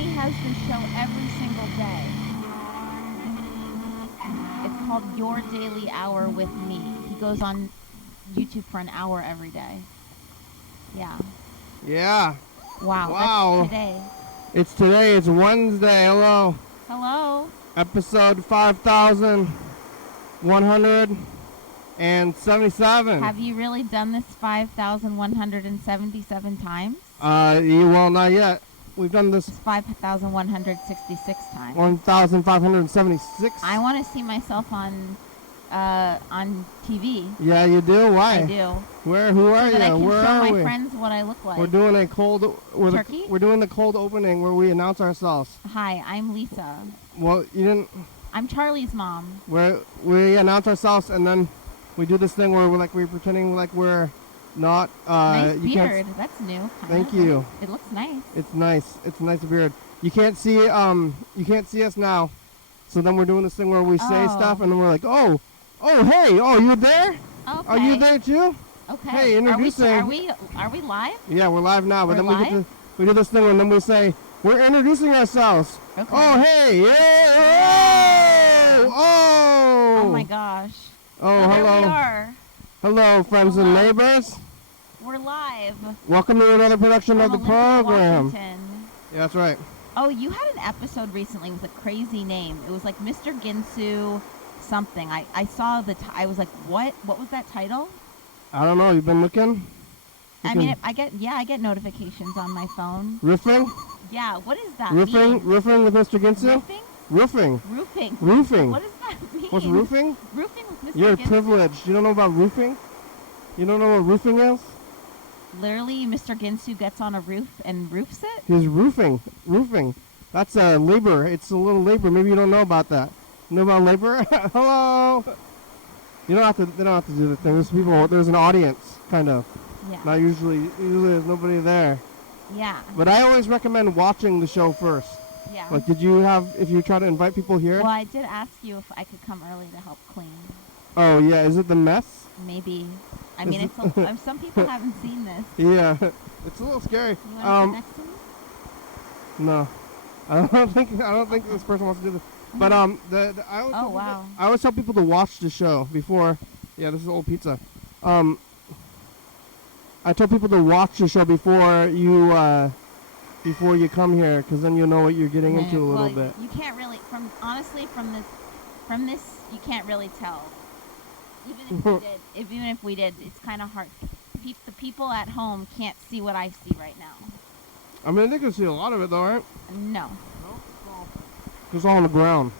Kenny has this show every single day. It's called Your Daily Hour with Me. He goes on YouTube for an hour every day. Yeah. Yeah. Wow. Wow. That's today. It's today. It's Wednesday. Hello. Hello. Episode 5,177. Have you really done this 5,177 times? Well, not yet. We've done this It's 5,166 times. 1,576. I want to see myself on TV. Yeah, you do? Why? I do. Where? Who are so you? that I can Where show are my we? friends what I look like. We're doing a Turkey? We're doing the cold opening where we announce ourselves. Hi, I'm Lisa. Well, you didn't. I'm Charlie's mom. We announce ourselves and then we do this thing where we're pretending like we're not. Nice you beard. That's new. Thank you. It looks nice. It's nice. It's a nice beard. You can't see us now. So then we're doing this thing where we say stuff and then we're like, oh, hey, you're there? Okay. Are you there too? Okay. Hey, introducing. Are we live? Yeah, we're live now. But We're then live? we do this thing and then we say we're introducing ourselves. Okay. Oh, hey, yeah, oh. Oh my gosh. Oh, There hello. we are. Hello, friends and neighbors. We're live. Welcome to another production From of the Olympia, program. Washington. Yeah, that's right. Oh, you had an episode recently with a crazy name. It was like Mr. Ginsu something. I saw I was like, what? What was that title? I don't know. You've been looking? I mean, I get notifications on my phone. Roofing? Yeah, what is that Roofing? mean? Roofing with Mr. Ginsu? Roofing? Roofing. Roofing. Roofing. What does that mean? What's roofing? Roofing with Mr. You're Ginsu? privileged. You don't know about roofing? You don't know what roofing is? Literally, Mr. Ginsu gets on a roof and roofs it? He's roofing. Roofing. That's labor. It's a little labor. Maybe you don't know about that. You know about labor? Hello. You don't have to. They don't have to do the thing. There's people. There's an audience, kind of. Yeah. Not usually. Usually, there's nobody there. Yeah. But I always recommend watching the show first. Yeah. Like, did you have? If you try to invite people here? Well, I did ask you if I could come early to help clean. Oh yeah. Is it the mess? Maybe. I mean, it's some people haven't seen this. Yeah. It's a little scary. You want to sit next to me? No. I don't think this person wants to do this. But I always tell people to watch the show before. Yeah, this is old pizza. I tell people to watch the show before you come here, because then you'll know what you're getting into a little bit. You can't really from this you can't really tell. Even if we did, it's kind of hard. The people at home can't see what I see right now. I mean, they can see a lot of it, though, right? No. It's all on the ground.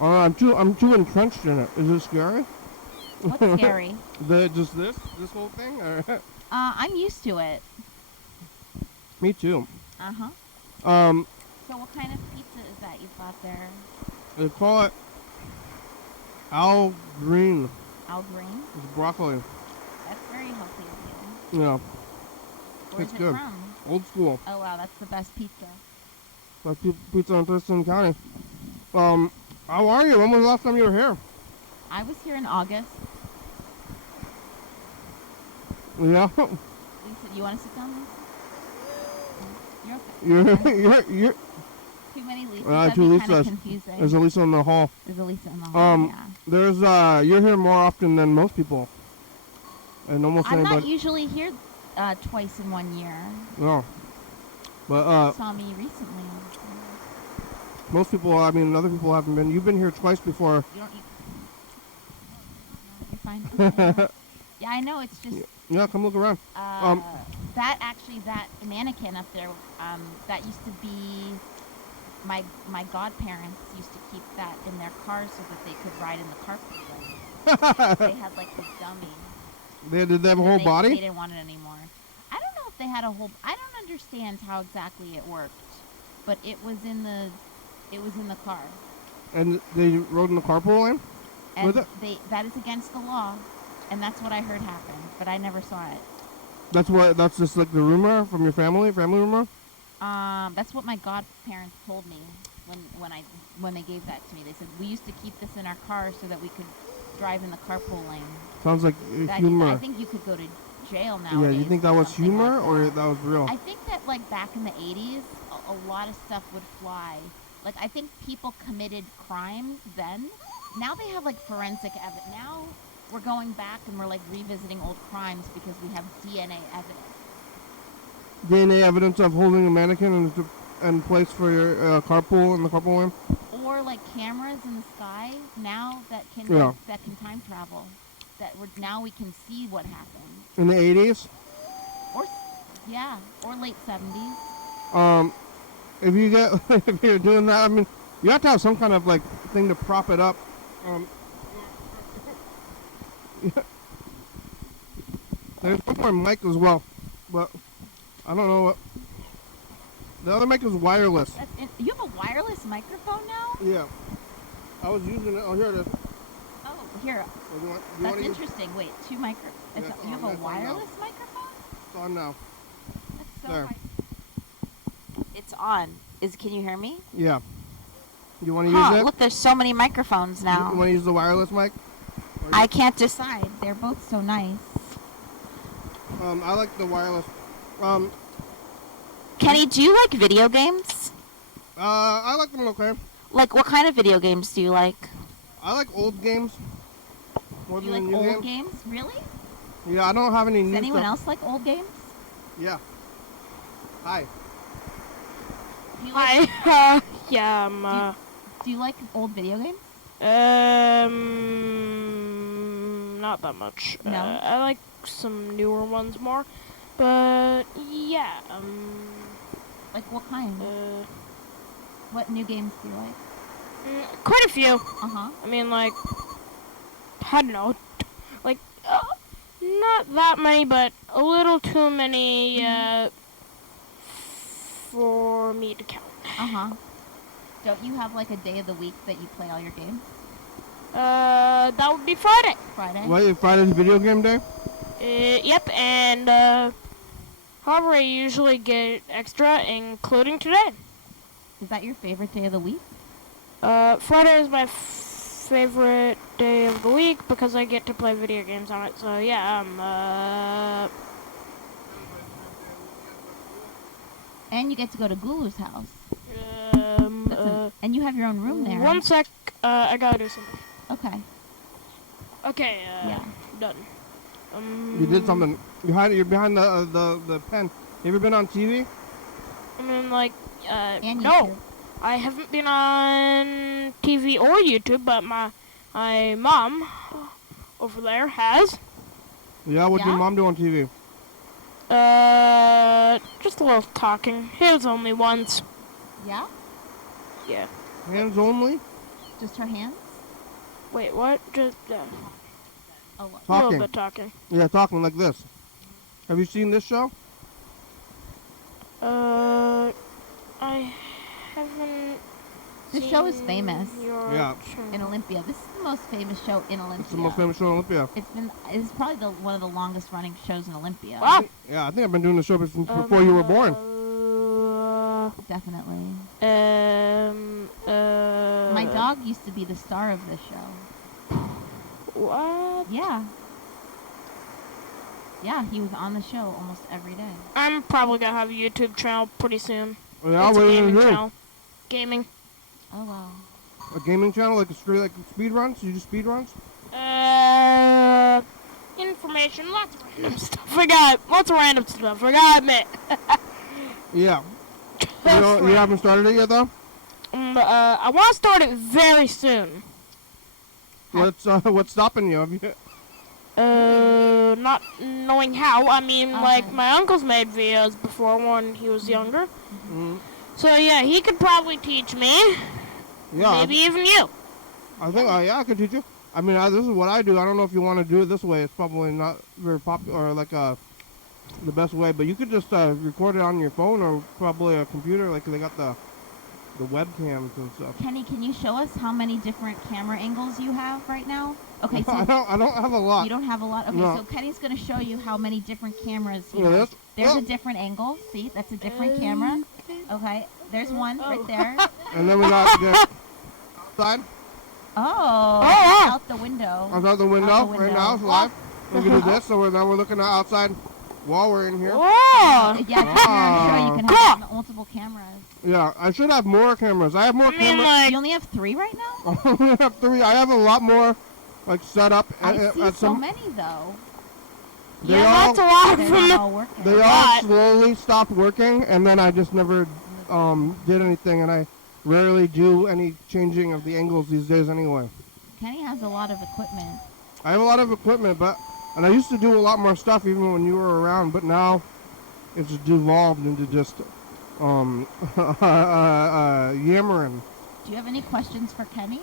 I'm too entrenched in it. Is it scary? What's scary? Just this whole thing? Or I'm used to it. Me too. Uh-huh. So what kind of pizza is that you've got there? They call it Al Green. Al Green? It's broccoli. That's very healthy of you. Yeah. Where's it's it good. from? Old school. Oh wow, that's the best pizza. Best pizza in Thurston County. How are you? When was the last time you were here? I was here in August. Yeah. Lisa, do you want to sit down, Lisa? You're okay. You're Too many Lisas. two That'd be kind of Lisas. confusing. There's a Lisa in the hall. There's a Lisa in the hall. Yeah. There's you're here more often than most people. And almost I'm anybody. not usually here twice in 1 year. No. But You saw me recently. most people, I mean, other people haven't been. You've been here twice before. You don't. You're fine. Okay, yeah, I know. It's just. Yeah, come look around. That mannequin up there, that used to be my godparents used to keep that in their cars so that they could ride in the carpool. They had like this dummy. Did they have a whole body? They didn't want it anymore. I don't know if they had a whole. I don't understand how exactly it worked, but it was in the car. And they rode in the carpool lane? And that is against the law, and that's what I heard happened, but I never saw it. That's just like the rumor from your family rumor? That's what my godparents told me when they gave that to me. They said we used to keep this in our car so that we could drive in the carpool lane. Sounds like humor. I think you could go to jail nowadays. Yeah, you think that was humor or that was real? I think that, like, back in the 80s, a lot of stuff would fly. Like, I think people committed crimes then. Now they have, like, forensic evidence. Now we're going back and we're, like, revisiting old crimes because we have DNA evidence. DNA evidence of holding a mannequin in place for your carpool in the carpool lane? Or, like, cameras in the sky now that can time travel. Now we can see what happened. In the 80s? Or late 70s. If you're doing that, I mean, you have to have some kind of, like, thing to prop it up. There's one more mic as well, but I don't know what. The other mic is wireless. You have a wireless microphone now? Yeah. I was using it. Oh, here it is. Oh, here. That's interesting. Wait, two microphones. You have a wireless microphone? It's on now. That's so there. high. It's on. Can you hear me? Yeah. You want to use it? Look, there's so many microphones now. You want to use the wireless mic? I can't decide. They're both so nice. I like the wireless. Kenny, do you like video games? I like them okay. Like, what kind of video games do you like? I like old games. More You than like new old games? Really? Yeah, I don't have any new Does anyone stuff. else like old games? Yeah. Hi. Do you like, Hi. Yeah, do you like old video games? Not that much. No? I like some newer ones more, but yeah, Like, what kind? What new games do you like? quite a few. Uh-huh. I mean, like, I don't know, like, not that many, but a little too many, for me to count. Uh-huh. Don't you have, like, a day of the week that you play all your games? That would be Friday. Friday? What, Friday's video game day? Yep, and, however, I usually get extra, including today. Is that your favorite day of the week? Friday is my favorite day of the week because I get to play video games on it, so yeah, And you get to go to Gulu's house. And you have your own room there. One sec, I gotta do something. Okay. Okay, Yeah. done. You did something. You're behind the pen. You ever been on TV? I mean, like, And no. YouTube. I haven't been on TV or YouTube, but my mom over there has. Yeah, what'd your Yeah? mom do on TV? Just a little talking. His only once. Yeah? Yeah. Hands only? Just her hands? Wait, what? Just, Oh, a little Talking. bit talking. Yeah, talking like this. Have you seen this show? I haven't. This show is seen famous your Yeah. channel. in Olympia. This is the most famous show in Olympia. It's the most famous show in Olympia. It's probably one of the longest running shows in Olympia. Wow. Yeah, I think I've been doing the show since before you were born. Definitely. My My dog used to be the star of this show. What? Yeah. Yeah, he was on the show almost every day. I'm probably gonna have a YouTube channel pretty soon. Yeah, It's a what are you gaming gonna do? channel. Gaming. Oh, wow. A gaming channel, like speed runs? You do speed runs? Information, lots of random stuff. Lots of random stuff. I gotta admit. Yeah. You haven't started it yet, though? I want to start it very soon. What's stopping you? Have you? Not knowing how. I mean, Okay. like, my uncle's made videos before when he was younger. Mm, So, yeah, he could probably teach me. yeah. Maybe even you. I think, yeah, I could teach you. I mean, this is what I do. I don't know if you want to do it this way. It's probably not very popular, or like the best way. But you could just record it on your phone or probably a computer. Like they got the webcams and stuff. Kenny, can you show us how many different camera angles you have right now? Okay, so I don't have a lot. you don't have a lot. Okay, No. so Kenny's going to show you how many different cameras he Yeah, has. this- There's oh. a different angle. See, that's a different camera. Okay, there's one right there. And then we got the outside. Oh, yeah. out the window. Outside the window. Out the Right now, it's window. live. We can do this, so now we're looking outside while we're in here. Oh! Yeah, I'm sure you can have multiple cameras. Yeah, I should have more cameras. I have more cameras. Like, You only have 3 right now? I only have 3. I have a lot more, like, set up. I see so many, though. They yeah, all, that's a lot They're from not all working. They all slowly stopped working, and then I just never did anything, and I rarely do any changing of the angles these days anyway. Kenny has a lot of equipment. I have a lot of equipment, and I used to do a lot more stuff even when you were around, but now it's devolved into just yammering. Do you have any questions for Kenny?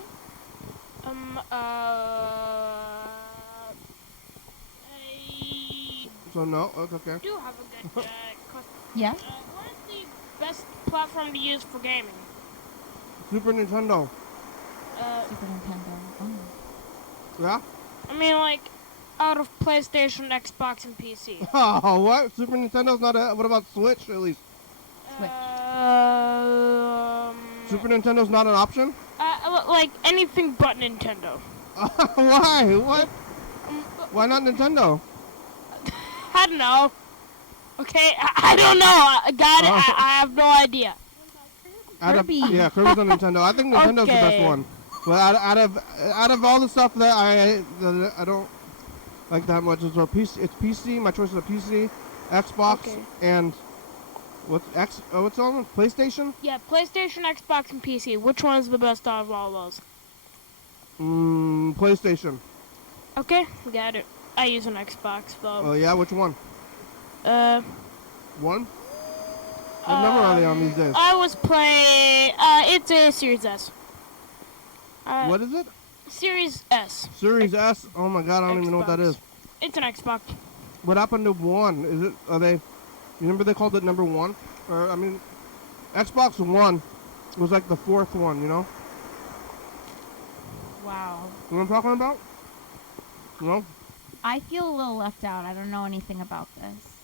So no, it's okay. I do have a good question. Yeah? What is the best platform to use for gaming? Super Nintendo. Super Nintendo. Oh. Yeah? I mean, like, out of PlayStation, Xbox, and PC. Oh, what? Super Nintendo's not a... What about Switch, at least? Switch. Super Nintendo's not an option? Like, anything but Nintendo. Why? What? Why not Nintendo? I don't know. Okay, I don't know. I have no idea. Kirby. Yeah, Kirby's on Nintendo. I think Nintendo's the best one. But out of all the stuff that I don't like that much, it's PC. My choices are PC, Xbox, and what's on PlayStation? Yeah, PlayStation, Xbox, and PC. Which one is the best out of all those? PlayStation. Okay, got it. I use an Xbox though. Oh yeah, which one? One? What number are they on these days? I was playing. It's a Series S. What is it? Series S. Series S? Oh my god, I don't even know what that is. It's an Xbox. What happened to 1? Is it? Are they? You remember they called it number 1? Or I mean, Xbox One was like the 4th one. You know? Wow. You know what I'm talking about? No? I feel a little left out. I don't know anything about this.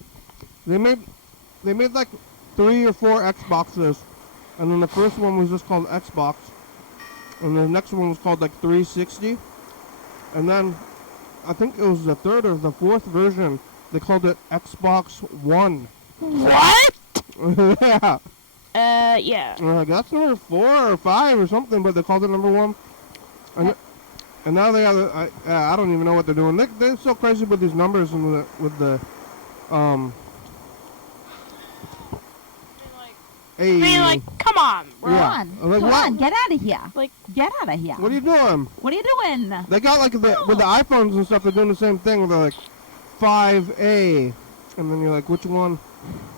They made like 3 or 4 Xboxes, and then the first one was just called Xbox, and the next one was called like 360, and then I think it was the 3rd or the 4th version. They called it Xbox One. What? Yeah. Yeah. Like, that's number 4 or 5 or something, but they called it number 1. And now they have, I don't even know what they're doing. They're so crazy with these numbers and with the I mean, like, come on, bro. Yeah. Come on, get out of here. Like, get out of here. What are you doing? What are you doing? They got like with the iPhones and stuff, they're doing the same thing. They're like 5A, and then you're like, which one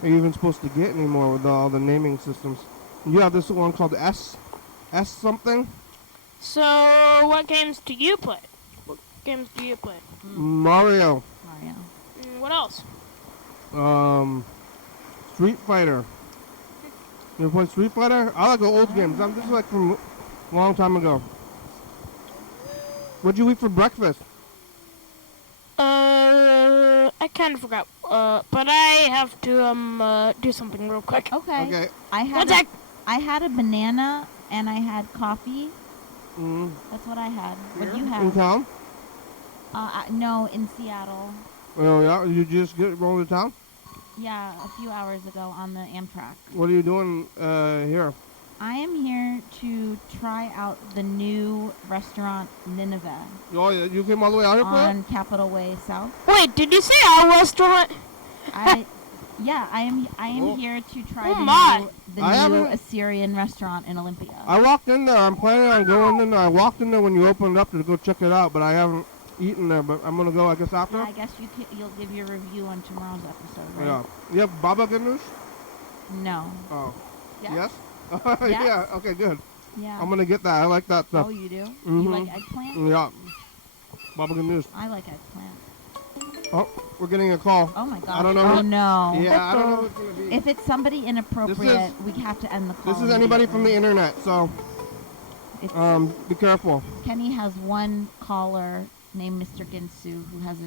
are you even supposed to get anymore with all the naming systems? You have this one called S something. So, what games do you play? Mario. What else? Street Fighter. You ever play Street Fighter? I like the old games. This is like from a long time ago. What'd you eat for breakfast? I kind of forgot. But I have to do something real quick. Okay. I had a banana and I had coffee. That's what I had. What do you have? In town? No, in Seattle. Oh yeah, you just rolled to town? Yeah, a few hours ago on the Amtrak. What are you doing here? I am here to try out the new restaurant Nineveh. Oh, yeah, you came all the way out here for on Capitol Way South. Wait, did you say our restaurant? I am here to try the new Assyrian restaurant in Olympia. I walked in there. I'm planning on going in there. I walked in there when you opened up to go check it out, but I haven't eaten there. But I'm gonna go, I guess, after. Yeah, I guess you'll give your review on tomorrow's episode, right? Yeah. You have baba ganoush? No. Oh. Yes? Yes? Yes. Yeah. Okay. Good. Yeah. I'm gonna get that. I like that stuff. Oh, you do? Mm-hmm. You like eggplant? Yeah. Baba ganoush. I like eggplant. Oh, we're getting a call. Oh my god. I don't know. Oh no. Yeah, I don't know who it's gonna be. If it's somebody inappropriate, we have to end the call. This is anybody from the internet, so be careful. Kenny has one caller named Mr. Ginsu who has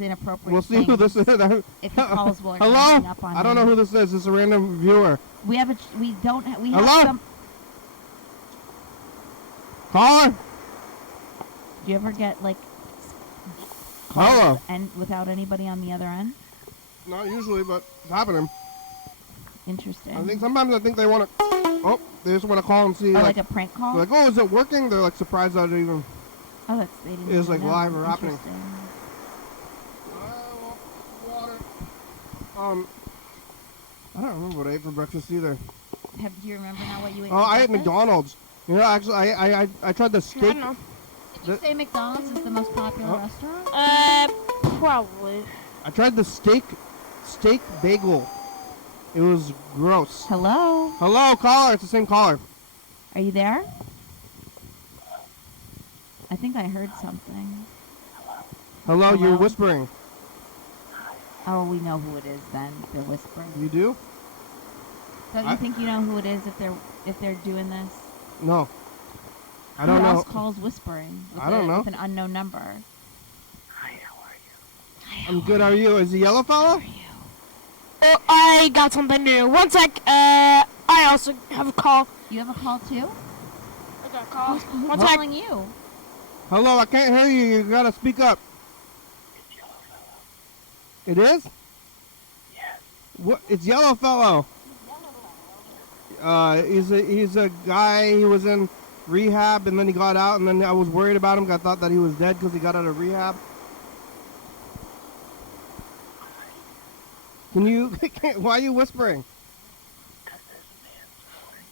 inappropriate. We'll see who this is. If he calls, we'll Hello? hang up on I don't know who this is. This is a random viewer. We have Hello? some. Caller? Do you ever get like call Hello. and without anybody on the other end? Not usually, but it's happening. Interesting. I think sometimes they want to. Oh, they just want to call and see. Or like a prank call? Like, oh, is it working? They're like surprised that it even. Oh, they didn't Is even like know. live or happening. Interesting. Water. I don't remember what I ate for breakfast either. Do you remember now what you ate? Oh, for I ate breakfast? McDonald's. You know, actually, I tried the I steak. don't know. Did you say McDonald's is the most popular restaurant? Probably. I tried the steak bagel. It was gross. Hello? Hello, caller. It's the same caller. Are you there? I think I heard something. Hello, you're Hello? whispering. Oh, we know who it is then. They're whispering. You do? Don't you think you know who it is if they're doing this? No. I don't Who know. else calls whispering? I don't know. With an unknown number. Hi, how are you? Hi, I'm good. How are you? Is the yellow How fella? are you? Oh, I got something new. One sec. I also have a call. You have a call too? I got a call. Who's One sec. calling you? Hello, I can't hear you. You gotta speak up. It's Yellow Fellow. It is? Yes. What? It's yellow fellow. He's a guy. He was in rehab and then he got out and then I was worried about him. I thought that he was dead because he got out of rehab. Can you? Why are you whispering? Because there's a man snoring.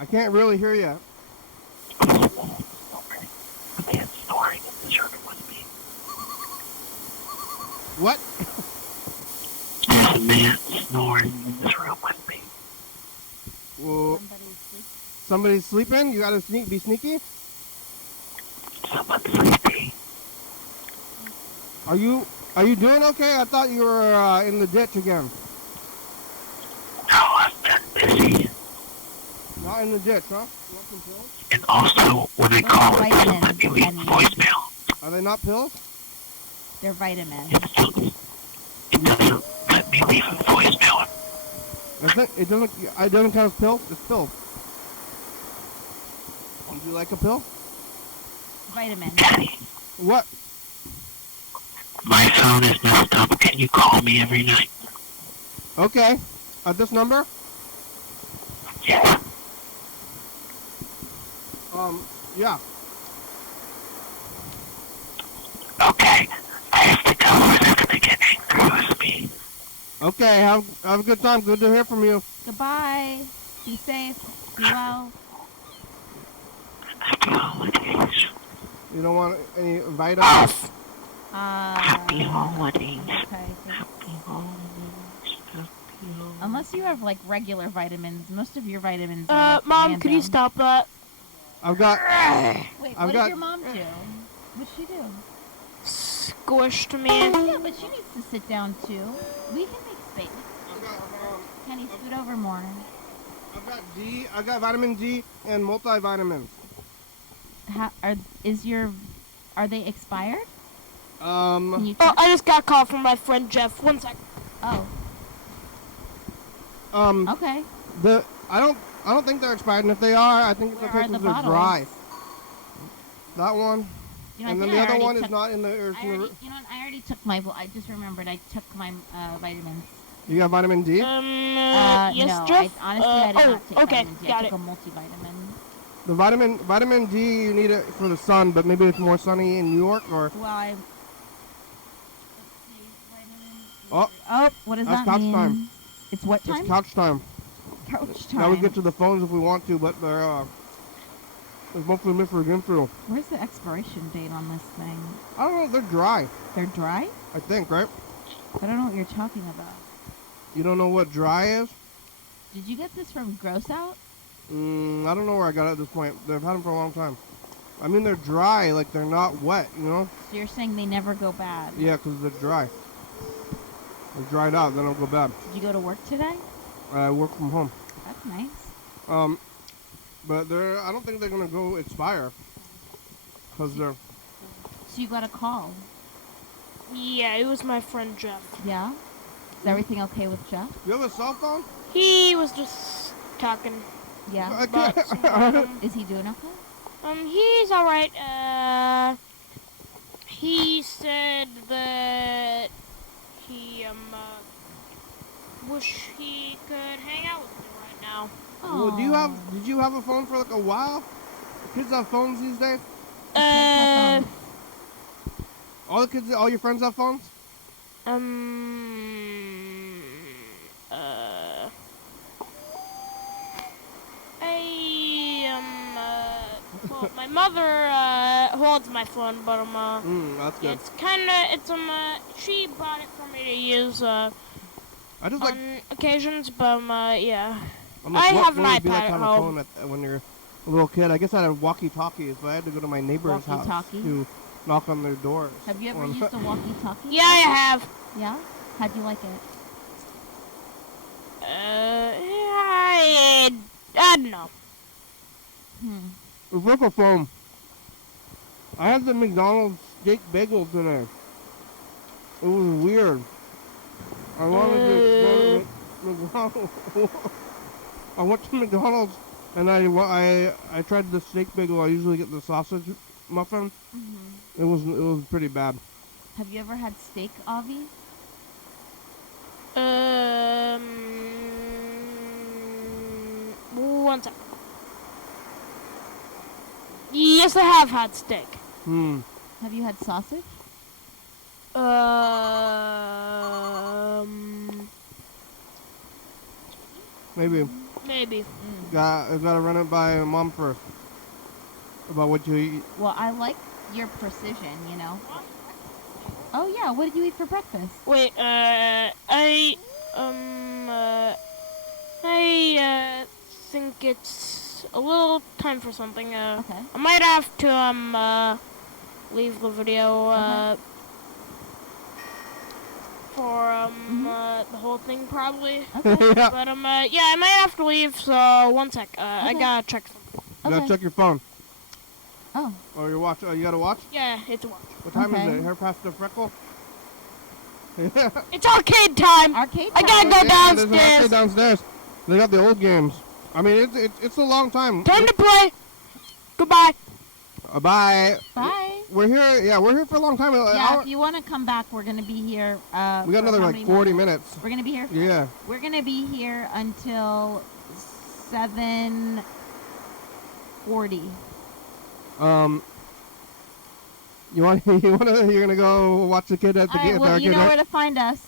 I can't really hear you. There's a man snoring. A man snoring in this room with me. What? There's a man snoring in this room with me. Well, somebody's sleeping. You gotta be sneaky. Someone's sleepy. Are you doing okay? I thought you were in the ditch again. No, I've been busy. Not in the ditch, huh? You want some pills? And also, when I call, it doesn't let me leave voicemail. Are they not pills? They're vitamins. It doesn't let me leave a voicemail. I think it doesn't count as pills. It's pills. Would you like a pill? Vitamins. Daddy, What? my phone is messed up. Can you call me every night? Okay. At this number? Yeah. Yeah. Okay. I have to go or they're going to get angry with me. Okay. Have a good time. Good to hear from you. Goodbye. Be safe. Be well. Happy holidays. You don't want any vitamins? Happy holidays. Okay. Happy holidays. Happy holidays. Unless you have like regular vitamins, most of your vitamins are like, Mom, could you random. stop that? I've got. Wait, I've what got- did your mom do? What'd she do? Squished me. Yeah, but she needs to sit down too. We can make space. Kenny, scoot over more. I've got D. I got vitamin D and multivitamins. Are they expired? Can you Oh, check? I just got a call from my friend Jeff. One sec. Oh, okay. I don't think they're expired, and if they are, I think it's Where okay are the because they're bottles? dry. That one, You know, I and then think the I other already one is took- not in the. I already took my. I just remembered I took my vitamins. You got vitamin D? Yes, No, Jeff? honestly, I did not take okay, vitamin D. got I it. took a multivitamin. The vitamin D, you need it for the sun, but maybe it's more sunny in New York, or Well, I. oh, Oh, what does That's that couch mean? time. It's what time? it's couch time. Couch time. Now we get to the phones if we want to, but there's mostly Mr. Ginfru. Where's the expiration date on this thing? I don't know, they're dry, They're dry? I think, right? I don't know what you're talking about. You don't know what dry is? Did you get this from Gross Out? I don't know where I got it at this point. They've had them for a long time. I mean, they're dry, like they're not wet, you know? So you're saying they never go bad? Yeah, because they're dry. They're dried out, they don't go bad. Did you go to work today? I work from home. That's nice. But I don't think they're gonna go expire. Cause they're. So you got a call? Yeah, it was my friend Jeff. Yeah? Is everything okay with Jeff? You have a cell phone? He was just talking Yeah. about some Is he doing okay? he's alright. he said that he wish he could hang out with me right now. Well, did you have a phone for like a while? Kids have phones these days? All your friends have phones? Well, my mother holds my phone, but that's good. she bought it for me to use I just on occasions, but yeah. I'm like, I have an what would it be iPad like at having a home. phone when you're a little kid? I guess I had walkie-talkies, but I had to go to my neighbor's house Walkie-talkie? to knock on their doors. Have you ever used a walkie-talkie? Yeah, I have. Yeah? How'd you like it? I don't know. It's like a phone. I had the McDonald's steak bagel today. It was weird. I wanted to McDonald's. I went to McDonald's and I tried the steak bagel. I usually get the sausage muffin. It was pretty bad. Have you ever had steak, Avi? One second. Yes, I have had steak. Have you had sausage? Maybe. Maybe. I gotta run it by Mom first about what you eat. Well, I like your precision, you know. Oh yeah, what did you eat for breakfast? Wait, I think it's a little time for something. Okay. I might have to leave the video for the whole thing probably. Okay. Yeah. But yeah, I might have to leave. So one sec. I Okay. gotta check something. You gotta check your phone. Oh. Or your watch. Oh, you gotta watch? Yeah, it's a watch. What time Okay. is it? Hair past the freckle? It's arcade time. Arcade I gotta time. go There's an arcade downstairs. downstairs. They got the old games. I mean, it's a long time. Time to play. Goodbye. Bye. Bye. We're here. Yeah, we're here for a long time. Yeah, if you want to come back, we're gonna be here. We got for another how like many 40 more minutes. We're gonna be here. Yeah. We're gonna be here until 7:40. You're gonna go watch the kid at the All game. right, well, you know where to find us.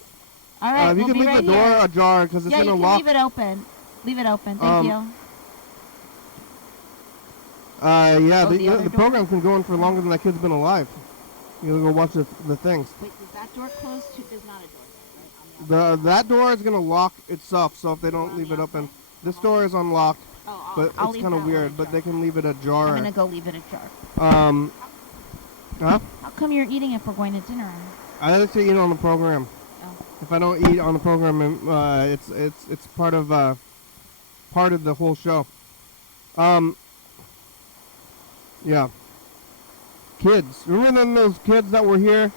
All right, you we'll can be leave right the door here. ajar because it's Yeah, gonna you can lock. leave it open. Leave it open. Thank you. Yeah, Oh, the other the door? program's been going for longer than that kid's been alive. You gotta go watch the things. Wait, does that door close? There's not a door there, right? That door is gonna lock itself, so if they don't leave it open, this door is unlocked, Oh, but I'll it's leave kind of that one weird. But ajar. they can leave it ajar. I'm gonna go leave it ajar. Huh? How come you're eating if we're going to dinner? I like to eat on the program. Oh. If I don't eat on the program, it's part of the whole show. Yeah. Kids. Remember those kids that were here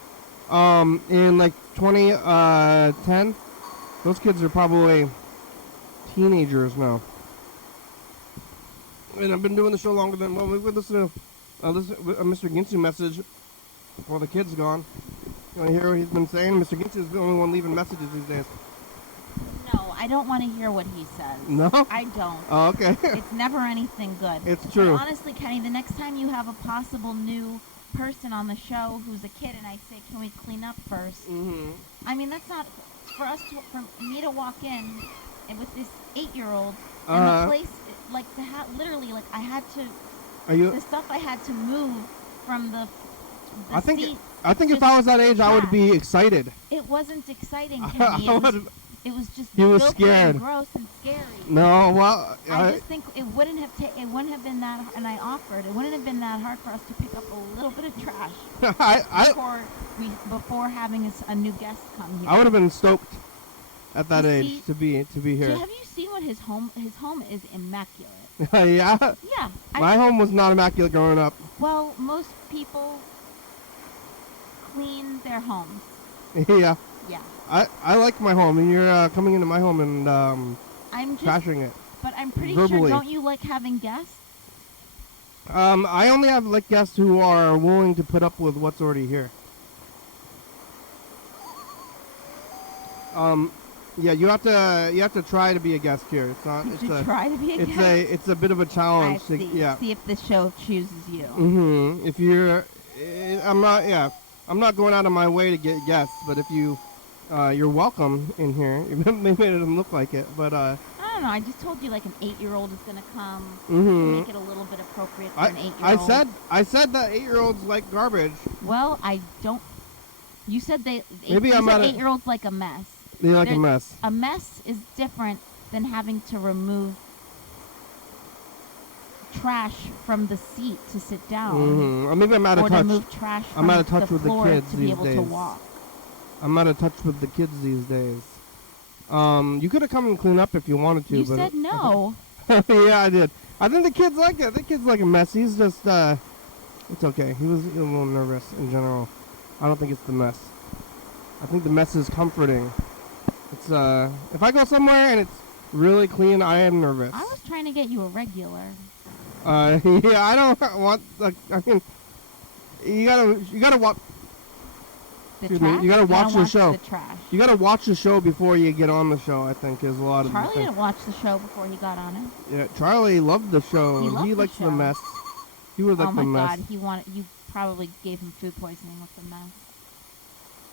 in like 2010? Those kids are probably teenagers now. And I've been doing the show longer than, well, we would listen to Mr. Ginsu message before the kid's gone. You want to hear what he's been saying? Mr. Ginsu is the only one leaving messages these days. No, I don't want to hear what he says. No? I don't. Oh, okay. It's never anything good. It's true. But honestly, Kenny, the next time you have a possible new person on the show who's a kid and I say, can we clean up first? Mm-hmm. I mean, that's not for me to walk in and with this 8-year-old and Uh-huh. the place, like to have literally, like I had to, Are you? the stuff I had to move from the I think seat. if just I was that age, I would back. be excited. It wasn't exciting, I Kenny. It was just You were filthy scared. and gross and scary. No, well, I just think it wouldn't have been that, and I offered. It wouldn't have been that hard for us to pick up a little bit of trash before having a new guest come here. I would have been stoked at that You age see- to be here. Have you seen what his home is immaculate. Yeah, Yeah. my home was not immaculate growing up. Well, most people clean their homes. Yeah, Yeah. I like my home, and you're coming into my home and I'm just, trashing it. but I'm pretty verbally. sure. Don't you like having guests? I only have like guests who are willing to put up with what's already here. Yeah, you have to try to be a guest here. It's not. You It's should a. try to be a guest. It's a bit of a I challenge. see. Yeah. See if the show chooses you. If you're, I'm not. Yeah, I'm not going out of my way to get guests. But if you, you're welcome in here. They made it look like it, but I don't know. I just told you like an 8-year-old is gonna come. To make it a little bit appropriate for an 8-year-old. I said that 8-year-olds like garbage. Well, I don't. You said they. Maybe you I'm said not. 8-year-olds like a mess. They like a mess. A mess is different than having to remove trash from the seat to sit down. Or maybe I'm out of touch. Or to move trash from I'm out of touch the with the floor kids to be these able days. to walk. I'm out of touch with the kids these days. You could have come and clean up if you wanted to. You but said no. Yeah, I did. I think the kids like it. The kids like a mess. He's just, it's okay. He was a little nervous in general. I don't think it's the mess. I think the mess is comforting. It's, if I go somewhere and it's really clean, I am nervous. I was trying to get you a regular. Yeah, I don't want, like, I mean, you gotta watch. The trash? You gotta watch the show. The trash. You gotta watch the show before you get on the show. I think is a lot of. Charlie didn't watch the show before he got on it. Yeah, Charlie loved the show. He likes the mess. He would like the mess. Oh my God, you probably gave him food poisoning with the mess.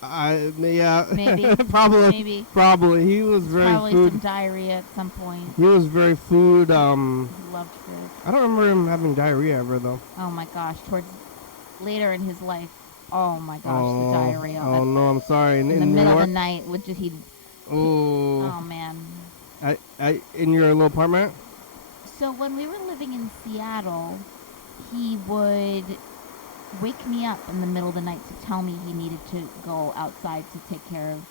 Yeah. Maybe. Probably. Maybe. Probably. He was very probably food. some diarrhea at some point. He was very food. He loved food. I don't remember him having diarrhea ever though. Oh my gosh! Towards later in his life. Oh my gosh, the diarrhea. Oh no, I'm sorry. In the middle of the night, would just he? Oh man. In your little apartment? So when we were living in Seattle, he would wake me up in the middle of the night to tell me he needed to go outside to take care of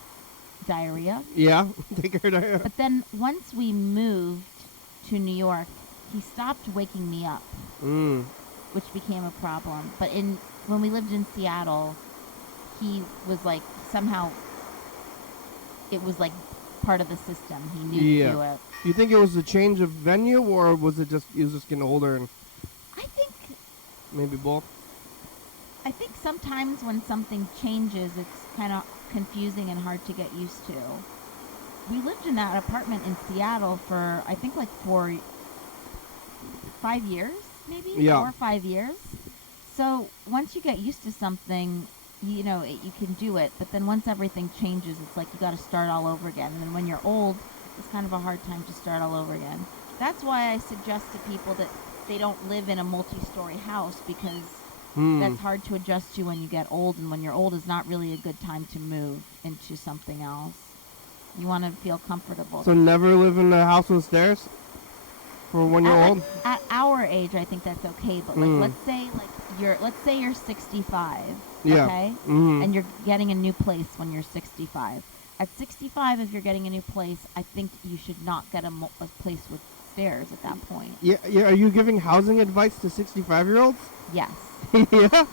diarrhea. Yeah, take care of diarrhea. But then once we moved to New York, he stopped waking me up, which became a problem. But when we lived in Seattle, he was like, somehow, it was like part of the system. He knew to do it. You think it was a change of venue, or was it just he was just getting older and? I think. Maybe both. I think sometimes when something changes, it's kind of confusing and hard to get used to. We lived in that apartment in Seattle for, I think, like 5 years, maybe? Yeah. 4 or 5 years. So once you get used to something, you know, you can do it. But then once everything changes, it's like you got to start all over again. And then when you're old, it's kind of a hard time to start all over again. That's why I suggest to people that they don't live in a multi-story house, because that's hard to adjust to when you get old. And when you're old is not really a good time to move into something else. You want to feel comfortable. So never live in a house with stairs for when you're old? At our age, I think that's okay. But like, let's say you're 65, okay? And you're getting a new place when you're 65. At 65, if you're getting a new place, I think you should not get a place with stairs at that point. Yeah. Are you giving housing advice to 65-year-olds? Yes. Yeah.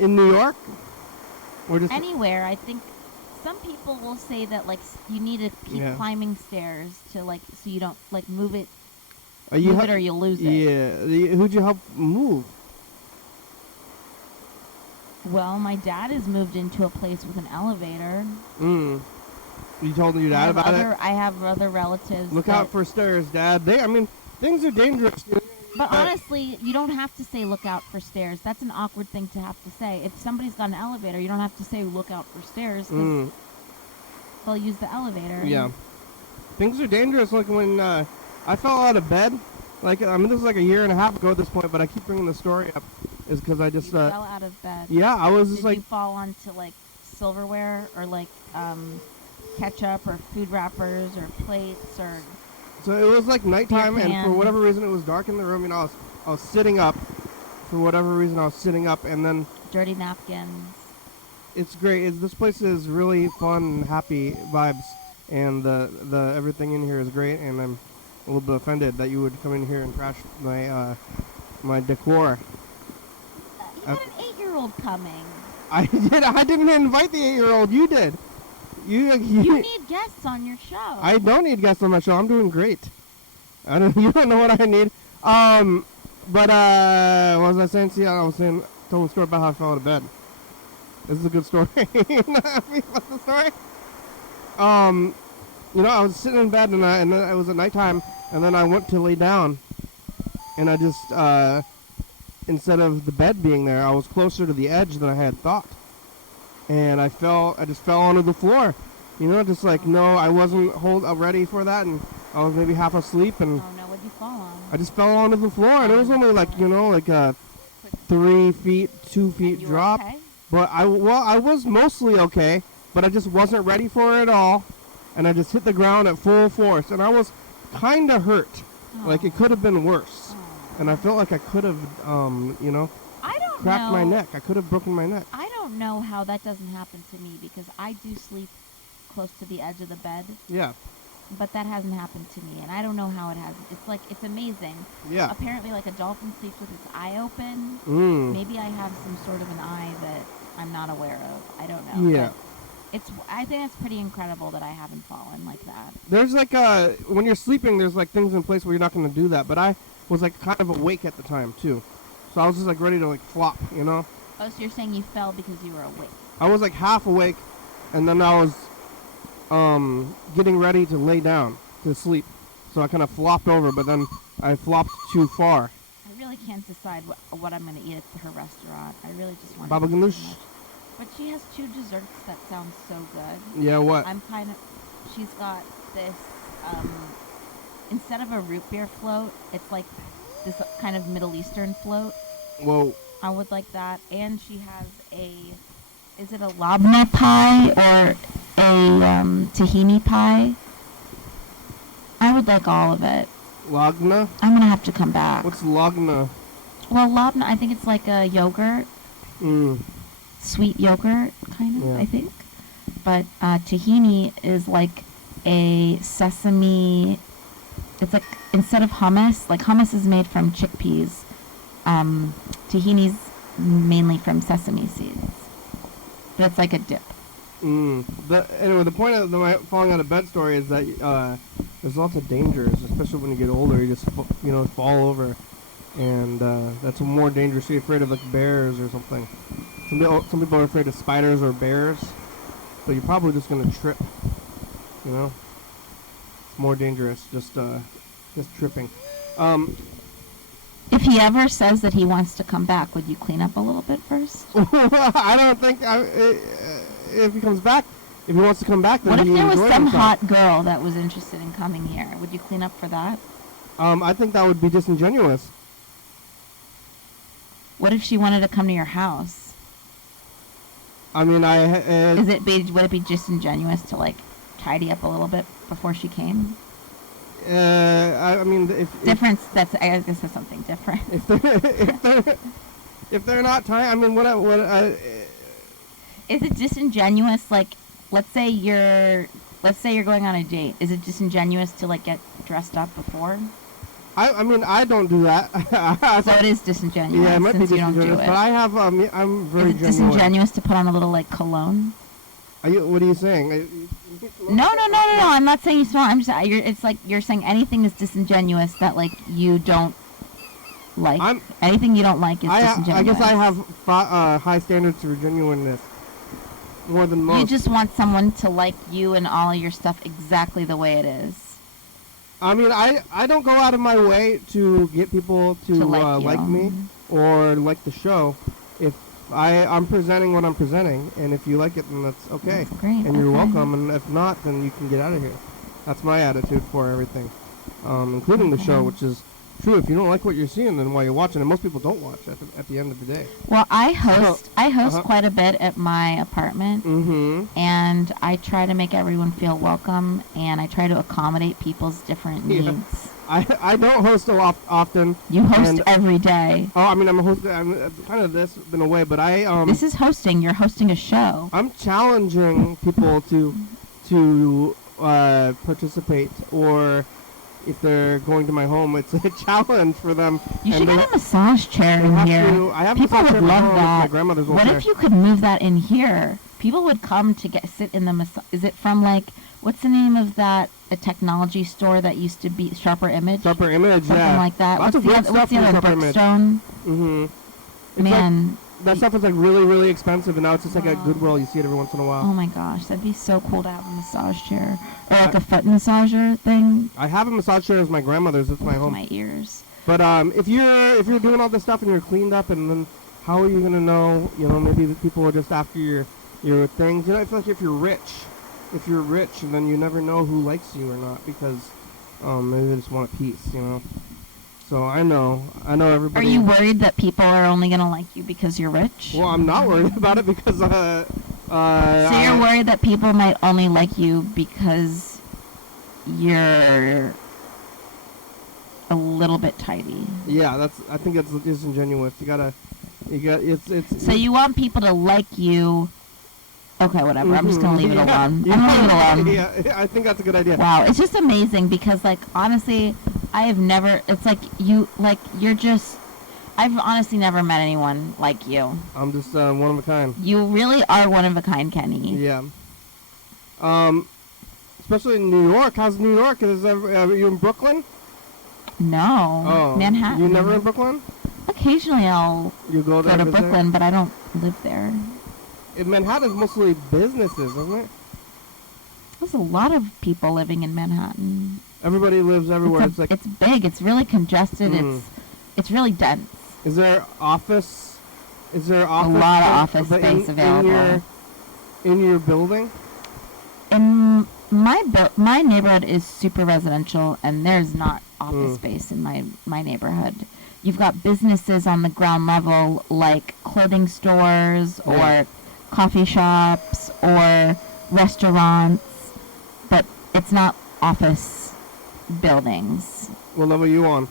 In New York? Or just anywhere? I think some people will say that like you need to keep climbing stairs to like so you don't like move it. Move it or you'll lose it. Yeah. Who'd you help move? Well, my dad has moved into a place with an elevator. You told your dad about it? I have other relatives. Look out for stairs, Dad. Things are dangerous. But honestly, you don't have to say look out for stairs. That's an awkward thing to have to say. If somebody's got an elevator, you don't have to say look out for stairs, because they'll use the elevator. Yeah. Things are dangerous. Like when I fell out of bed. Like, this is like a year and a half ago at this point, but I keep bringing the story up. Is because I just... fell out of bed. Yeah, I was just Did you fall onto, like, silverware or, like, ketchup or food wrappers or plates or... So it was like nighttime, and for whatever reason it was dark in the room. You know, I was sitting up. For whatever reason I was sitting up, and then... Dirty napkins. It's great. This place is really fun and happy vibes, and the everything in here is great, and I'm a little bit offended that you would come in here and trash my my decor. You had an 8-year-old coming. I did. I didn't invite the 8-year-old. You did. You need guests on your show. I don't need guests on my show. I'm doing great. You don't know what I need. What was I saying? See, I was saying, told a story about how I fell out of bed. This is a good story. About the story? I was sitting in bed and then it was at nighttime, and then I went to lay down, and I just instead of the bed being there, I was closer to the edge than I had thought, and I just fell onto the floor. Just like no, I wasn't ready for that, and I was maybe half asleep, and Oh no, what'd you fall on? I just fell onto the floor, and it was only like a 3 feet, 2 feet You drop. Okay? But I was mostly okay, but I just wasn't ready for it at all, and I just hit the ground at full force, and I was kind of hurt. Like it could have been worse, and I felt like I could have, I don't cracked know. my neck. I could have broken my neck. I don't know how that doesn't happen to me because I do sleep close to the edge of the bed, Yeah, but that hasn't happened to me, and I don't know how it hasn't. It's amazing. yeah. Apparently, like a dolphin sleeps with its eye open. Maybe I have some sort of an eye that I'm not aware of. I don't know. Yeah. But I think that's pretty incredible that I haven't fallen like that. There's like when you're sleeping, there's like things in place where you're not going to do that. But I was like kind of awake at the time too, so I was just like ready to like flop. Oh, so you're saying you fell because you were awake? I was like half awake, and then I was getting ready to lay down to sleep. So I kind of flopped over, but then I flopped too far. I really can't decide what I'm going to eat at her restaurant. I really just want Baba to eat ganoush. so much. But she has 2 desserts that sound so good. Yeah, what? She's got this, instead of a root beer float, it's like this kind of Middle Eastern float. Whoa. I would like that. And she has is it a labna pie or a tahini pie? I would like all of it. Lagna? I'm going to have to come back. What's lagna? Well, labna, I think it's like a yogurt. Sweet yogurt, kind of, Yeah. I think. But tahini is like a sesame. It's like instead of hummus, like hummus is made from chickpeas. Tahini's mainly from sesame seeds. But it's like a dip. Anyway, the point of my falling out of bed story is that there's lots of dangers, especially when you get older. You just fall over, and that's more dangerous. You're afraid of like bears or something. Some people are afraid of spiders or bears, but you're probably just gonna trip. It's more dangerous. Just tripping. If he ever says that he wants to come back, would you clean up a little bit first? I don't think if he comes back, if he wants to come back, then What if he there was enjoy some himself. hot girl that was interested in coming here? Would you clean up for that? I think that would be disingenuous. What if she wanted to come to your house? I mean, Would it be disingenuous to like tidy up a little bit before she came? I mean, Difference. I guess that's something different. if they're not tight, I mean, Is it disingenuous? Like, let's say you're going on a date. Is it disingenuous to like get dressed up before? I mean, I don't do that. So it is disingenuous. Yeah, it might be since you don't disingenuous, do it. but I have. I'm very Is it genuine. disingenuous to put on a little like cologne? What are you saying? No. I'm not saying you smell. I'm just. It's like you're saying anything is disingenuous that like you don't like. Anything you don't like is disingenuous. I guess I have high standards for genuineness. More than most. You just want someone to like you and all of your stuff exactly the way it is. I mean, I don't go out of my way to get people to like me or like the show. If I'm presenting what I'm presenting, and if you like it, then that's okay. That's great. And you're welcome, and if not, then you can get out of here. That's my attitude for everything, including the show, which is true. If you don't like what you're seeing, then why you're watching, and most people don't watch at the end of the day. Well, I host quite a bit at my apartment, and I try to make everyone feel welcome, and I try to accommodate people's different needs. I don't host a lot often. You host every day. Oh, I mean, I'm kind of this in a way, but This is hosting. You're hosting a show. I'm challenging people to participate, or if they're going to my home, it's a challenge for them. You should get a massage chair in here. I have People would love that. My grandmother's old What chair. if you could move that in here? People would come to sit in the massage. Is it from like, what's the name of that a technology store that used to be Sharper Image? Sharper Image, Something like that. Lots of weird what's the stuff other from Sharper Image. Brookstone? Man, that stuff was like really, really expensive, and now it's just like at Goodwill. You see it every once in a while. Oh my gosh, that'd be so cool to have a massage chair or like a foot massager thing. I have a massage chair as my grandmother's. It's my home. My ears. But if you're doing all this stuff and you're cleaned up, and then how are you gonna know? You know, maybe the people are just after your things. You know, I feel like if you're rich, and then you never know who likes you or not because maybe they just want a piece. You know. So I know everybody. Are you worried that people are only gonna like you because you're rich? Well, I'm not worried about it because so you're worried that people might only like you because you're a little bit tidy. Yeah, I think it's disingenuous. It's. So you want people to like you. Okay, whatever. I'm just gonna leave it alone. I'm gonna leave it alone. Yeah, I think that's a good idea. Wow, it's just amazing because, like, honestly, I have never. It's like you're just. I've honestly never met anyone like you. I'm just one of a kind. You really are one of a kind, Kenny. Yeah. Especially in New York. How's New York? Are you in Brooklyn? No. Oh, Manhattan. You never in Brooklyn? Occasionally, I'll go to Brooklyn, but I don't live there. In Manhattan's mostly businesses, isn't it? There's a lot of people living in Manhattan. Everybody lives everywhere. It's big. It's really congested. It's really dense. Is there office? A lot of office space available. In your building? In my neighborhood is super residential, and there's not office space in my neighborhood. You've got businesses on the ground level, like clothing stores or coffee shops or restaurants, but it's not office buildings. What level are you on?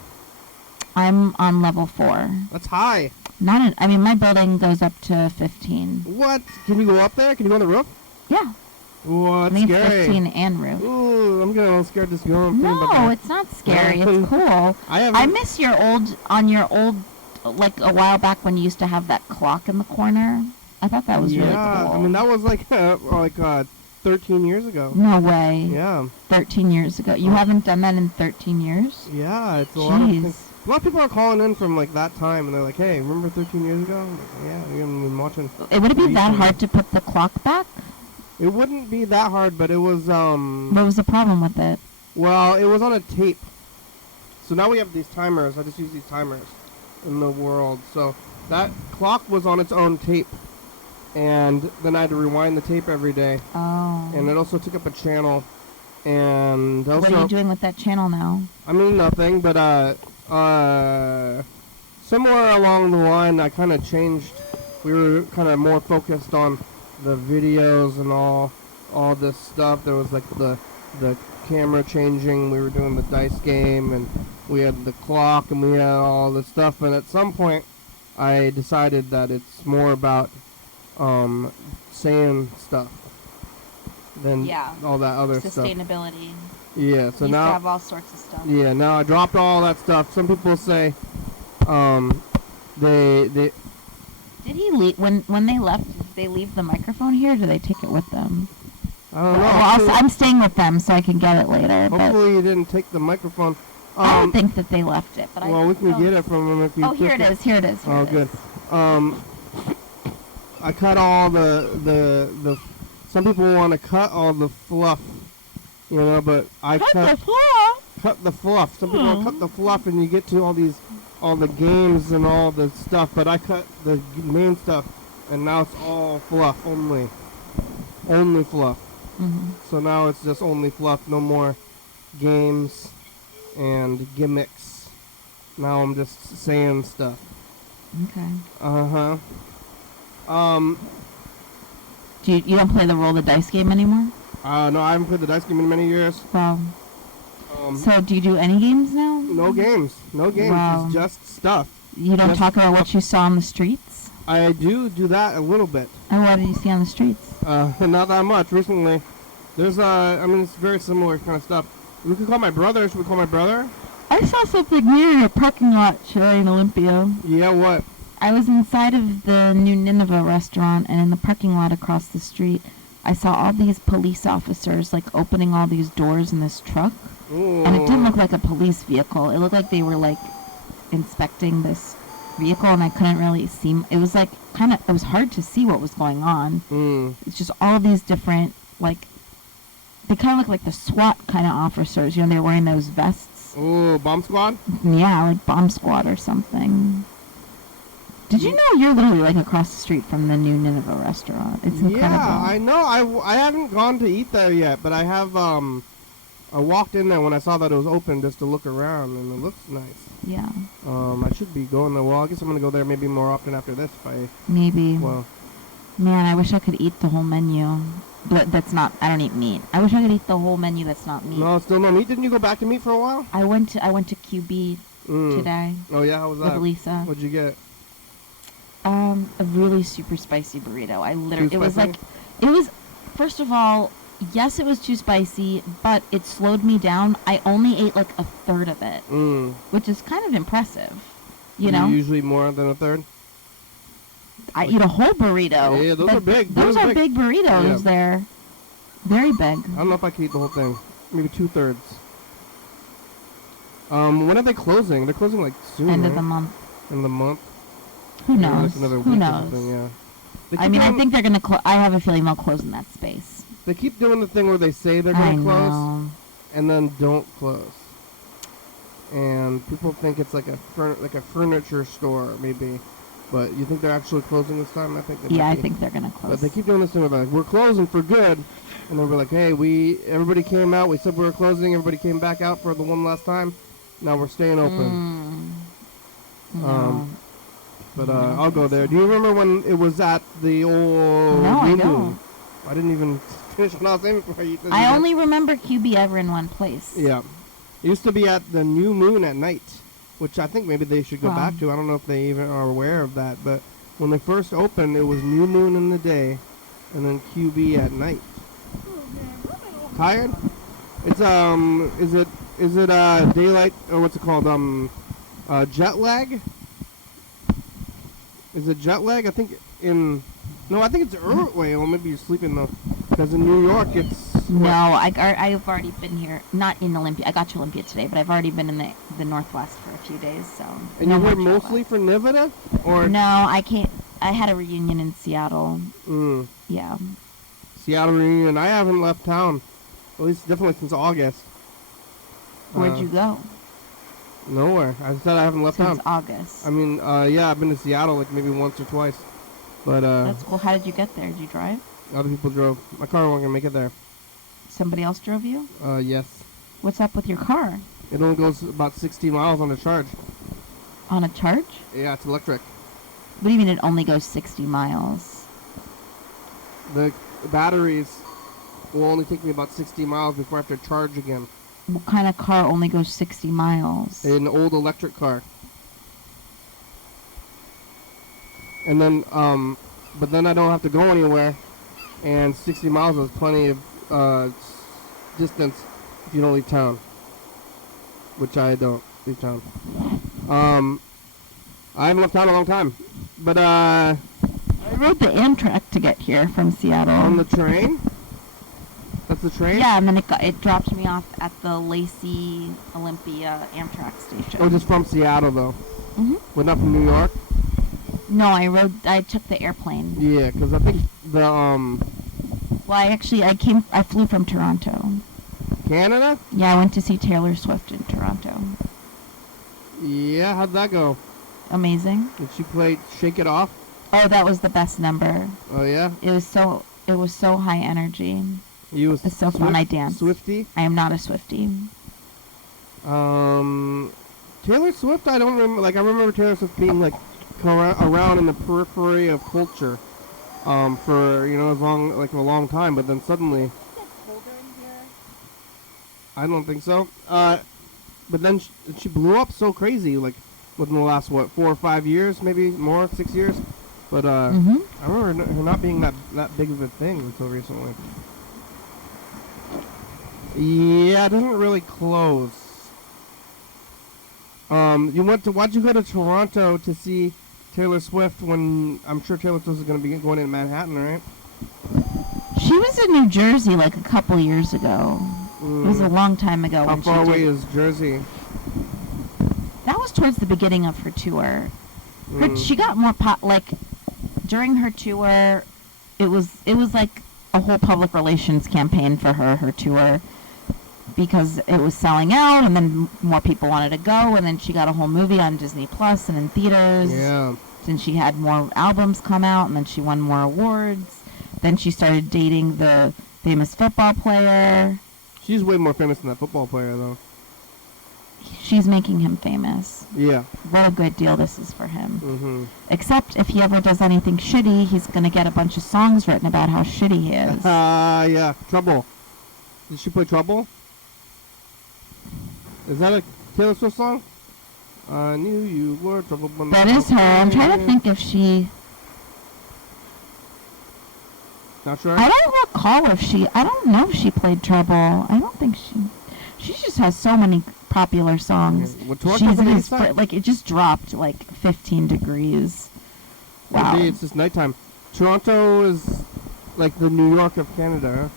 I'm on level 4. That's high. My building goes up to 15. What? Can you go up there? Can you go on the roof? Yeah. Whoa, that's I think scary. it's 15 and roof. Ooh, I'm getting a little scared just going. No, it's not scary. It's cool. I miss your old, like a while back when you used to have that clock in the corner. I thought that was really cool. I mean, that was like 13 years ago. No way. Yeah. 13 years ago. You haven't done that in 13 years? Yeah, it's a Jeez. lot of things. A lot of people are calling in from like that time, and they're like, "Hey, remember 13 years ago?" I'm like, yeah, we've been watching. Would it be that hard to put the clock back? It wouldn't be that hard, but it was. What was the problem with it? Well, it was on a tape. So now we have these timers. I just use these timers in the world. So that clock was on its own tape, and then I had to rewind the tape every day. Oh. And it also took up a channel, and also. What are you doing with that channel now? I mean, nothing, but somewhere along the line, I kind of changed. We were kind of more focused on the videos and all this stuff. There was like the camera changing. We were doing the dice game, and we had the clock, and we had all this stuff. And at some point, I decided that it's more about saying stuff than all that other stuff. Sustainability. Yeah. So now you have all sorts of stuff. Yeah. Now I dropped all that stuff. Some people say they. Did he leave when they left? Did they leave the microphone here? Or did they take it with them? I don't know. Well, I'm staying with them so I can get it later. Hopefully you didn't take the microphone. I don't think that they left it, but we can get it from them if you. Oh, here it is. Here it is. Oh, good. I cut all the. Some people want to cut all the fluff, but I cut the fluff. Some people cut the fluff, and you get to all the games and all the stuff. But I cut the main stuff, and now it's all fluff only fluff. Mm-hmm. So now it's just only fluff, no more games and gimmicks. Now I'm just saying stuff. Okay. You don't play the roll the dice game anymore? No, I haven't played the dice game in many years. Wow. So do you do any games now? No games. No games. Wow. It's just stuff. You don't talk about what you saw on the streets? I do that a little bit. And what did you see on the streets? Not that much. Recently, there's it's very similar kind of stuff. We could call my brother. Should we call my brother? I saw something weird in a parking lot in Olympia. Yeah, what? I was inside of the New Nineveh restaurant, and in the parking lot across the street, I saw all these police officers, opening all these doors in this truck. Ooh. And it didn't look like a police vehicle. It looked like they were, inspecting this vehicle, and I couldn't really see. It was like it was hard to see what was going on. It's just all these different, like, they kind of look like the SWAT kind of officers. You know, they're wearing those vests. Ooh, bomb squad? Yeah, like bomb squad or something. Did you know you're literally like across the street from the new Nineveh restaurant? It's incredible. Yeah, I know. I haven't gone to eat there yet, but I have. I walked in there when I saw that it was open just to look around, and it looks nice. Yeah. I should be going there. Well, I guess I'm gonna go there maybe more often after this. Maybe. Well. Man, I wish I could eat the whole menu. But that's not. I don't eat meat. I wish I could eat the whole menu. That's not meat. No, still no meat. Didn't you go back to meat for a while? I went to QB today. Oh yeah, how was that? With Lisa. What'd you get? A really super spicy burrito. I literally. Too it was spicy? like. It was. First of all, yes, it was too spicy, but it slowed me down. I only ate like a third of it, which is kind of impressive. You know. Usually more than a third. I eat a whole burrito. Yeah, those are big. Those are big burritos. They're very big. I don't know if I can eat the whole thing. Maybe 2/3. When are they closing? They're closing like soon. End right? of the month. End of the month. Who knows? Like another Who week knows? Or something, yeah. I mean, I think they're gonna close. I have a feeling they'll close in that space. They keep doing the thing where they say they're gonna close and then don't close. And people think it's like a furniture store, maybe. But you think they're actually closing this time? I think. I think they're gonna close. But they keep doing this thing where they're like, we're closing for good, and then we're like, hey, everybody came out. We said we were closing. Everybody came back out for the one last time. Now we're staying open. No. But I'll go there. Do you remember when it was at the old? No, I don't. I didn't even finish what I was saying before you said I only remember QB ever in one place. Yeah, it used to be at the New Moon at night, which I think maybe they should go back to. I don't know if they even are aware of that, but when they first opened, it was New Moon in the day, and then QB at night. Tired? It's is it daylight or what's it called? Jet lag? Is it jet lag? I think I think it's early. Well, maybe you're sleeping though, because in New York it's. No, I've already been here. Not in Olympia. I got to Olympia today, but I've already been in the Northwest for a few days. So. And you were mostly for Nevada, or? No, I can't. I had a reunion in Seattle. Yeah. Seattle reunion. I haven't left town, at least definitely since August. Where'd you go? Nowhere. I said I haven't left town. Since August. I mean, yeah, I've been to Seattle like maybe once or twice, but That's cool. How did you get there? Did you drive? Other people drove. My car wasn't gonna make it there. Somebody else drove you? Yes. What's up with your car? It only goes about 60 miles on the charge. On a charge? Yeah, it's electric. What do you mean it only goes 60 miles? The batteries will only take me about 60 miles before I have to charge again. What kind of car only goes 60 miles? An old electric car. And then, but then I don't have to go anywhere, and 60 miles is plenty of distance if you don't leave town, which I don't leave town. I haven't left town in a long time, but I rode the Amtrak to get here from Seattle. On the train? That's the train? Yeah, and then it dropped me off at the Lacey Olympia Amtrak station. Oh, just from Seattle though? Mm-hmm. But not from New York? No, I took the airplane. Yeah, because I think the, Well, I flew from Toronto. Canada? Yeah, I went to see Taylor Swift in Toronto. Yeah, how'd that go? Amazing. Did she play Shake It Off? Oh, that was the best number. Oh, yeah? It was so high energy. You was It's so fun. I danced. Swiftie? I am not a Swiftie. Taylor Swift, I don't remember. Like, I remember Taylor Swift being, like, around in the periphery of culture for, a long time. But then suddenly... Is it colder in here? I don't think so. But then she blew up so crazy, like, within the last, 4 or 5 years, maybe more, 6 years. But I remember her not being that big of a thing until recently. Yeah, it doesn't really close. Why'd you go to Toronto to see Taylor Swift when I'm sure Taylor Swift is going to be going in Manhattan, right? She was in New Jersey like a couple years ago. It was a long time ago. How far away is Jersey? That was towards the beginning of her tour. She got more like during her tour. It was like a whole public relations campaign for her tour, because it was selling out, and then more people wanted to go, and then she got a whole movie on Disney Plus and in theaters. Yeah. Then she had more albums come out, and then she won more awards. Then she started dating the famous football player. She's way more famous than that football player, though. She's making him famous. Yeah. What a good deal this is for him. Mm-hmm. Except if he ever does anything shitty, he's going to get a bunch of songs written about how shitty he is. Yeah. Trouble. Did she play Trouble? Is that a Taylor Swift song? I knew you were trouble. That is her. I'm trying to think if she... Not sure? I don't recall if she... I don't know if she played Trouble. I don't think she... She just has so many popular songs. She's in his like, it just dropped like 15 degrees. Wow. Maybe it's just nighttime. Toronto is like the New York of Canada.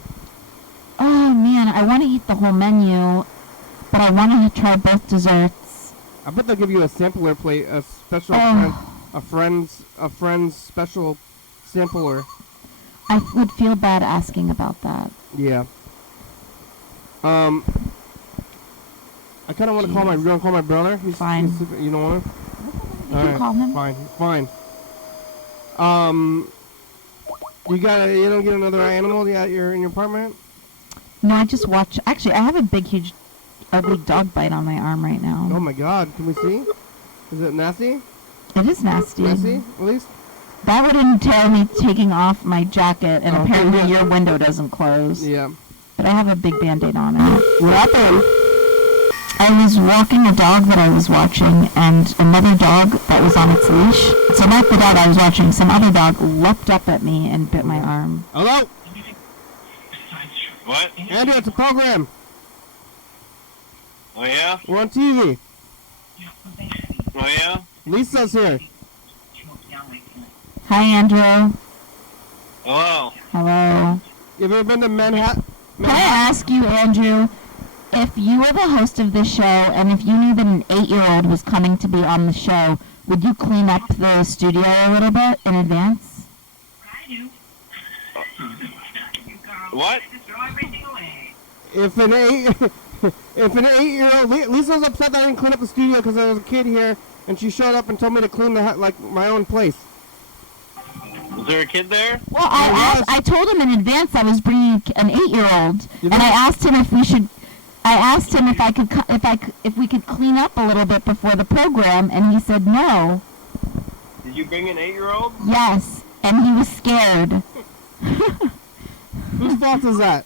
Oh man, I want to eat the whole menu, but I want to try both desserts. I bet they'll give you a sampler plate, a special a friend's special sampler. I would feel bad asking about that. Yeah. I kind of want to call my. You want to call my brother? Fine. You don't want to? You can call him. Fine. You don't get another animal in your apartment? No, I just watch. Actually, I have a big, huge, ugly dog bite on my arm right now. Oh my God! Can we see? Is it nasty? It is nasty. Nasty, at least. That would entail me taking off my jacket, and apparently your window doesn't close. Yeah. But I have a big Band-Aid on it. What happened? I was walking a dog that I was watching, and another dog that was on its leash. So not the dog I was watching, some other dog leapt up at me and bit my arm. Hello? What? Andrew, it's a program. Oh, yeah? We're on TV. Oh, yeah? Lisa's here. Hi, Andrew. Hello? Hello. You ever been to Manhattan? Can I ask you, Andrew, if you were the host of this show, and if you knew that an 8-year-old was coming to be on the show, would you clean up the studio a little bit in advance? I do. What? Throw everything away. If an 8-year-old, Lisa's upset that I didn't clean up the studio because there was a kid here, and she showed up and told me to clean my own place. Was there a kid there? Well, I told him in advance I was bringing an 8-year-old, and I asked him if we should. I asked him if we could clean up a little bit before the program, and he said no. Did you bring an 8-year-old? Yes, and he was scared. Whose fault is that?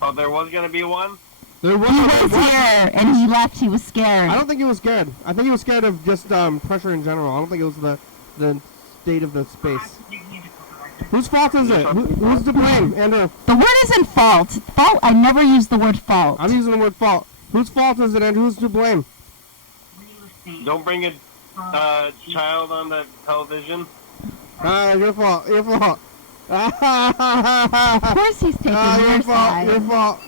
Oh, there was gonna be one? There was He was here, and he left. He was scared. I don't think he was scared. I think he was scared of just pressure in general. I don't think it was the state of the space. Whose fault is it? Who's to blame, Andrew? The word isn't fault. Fault. I never use the word fault. I'm using the word fault. Whose fault is it, Andrew? Who's to blame? Don't bring a child on the television. Your fault. Your fault. Of course he's taking your side. Your fault.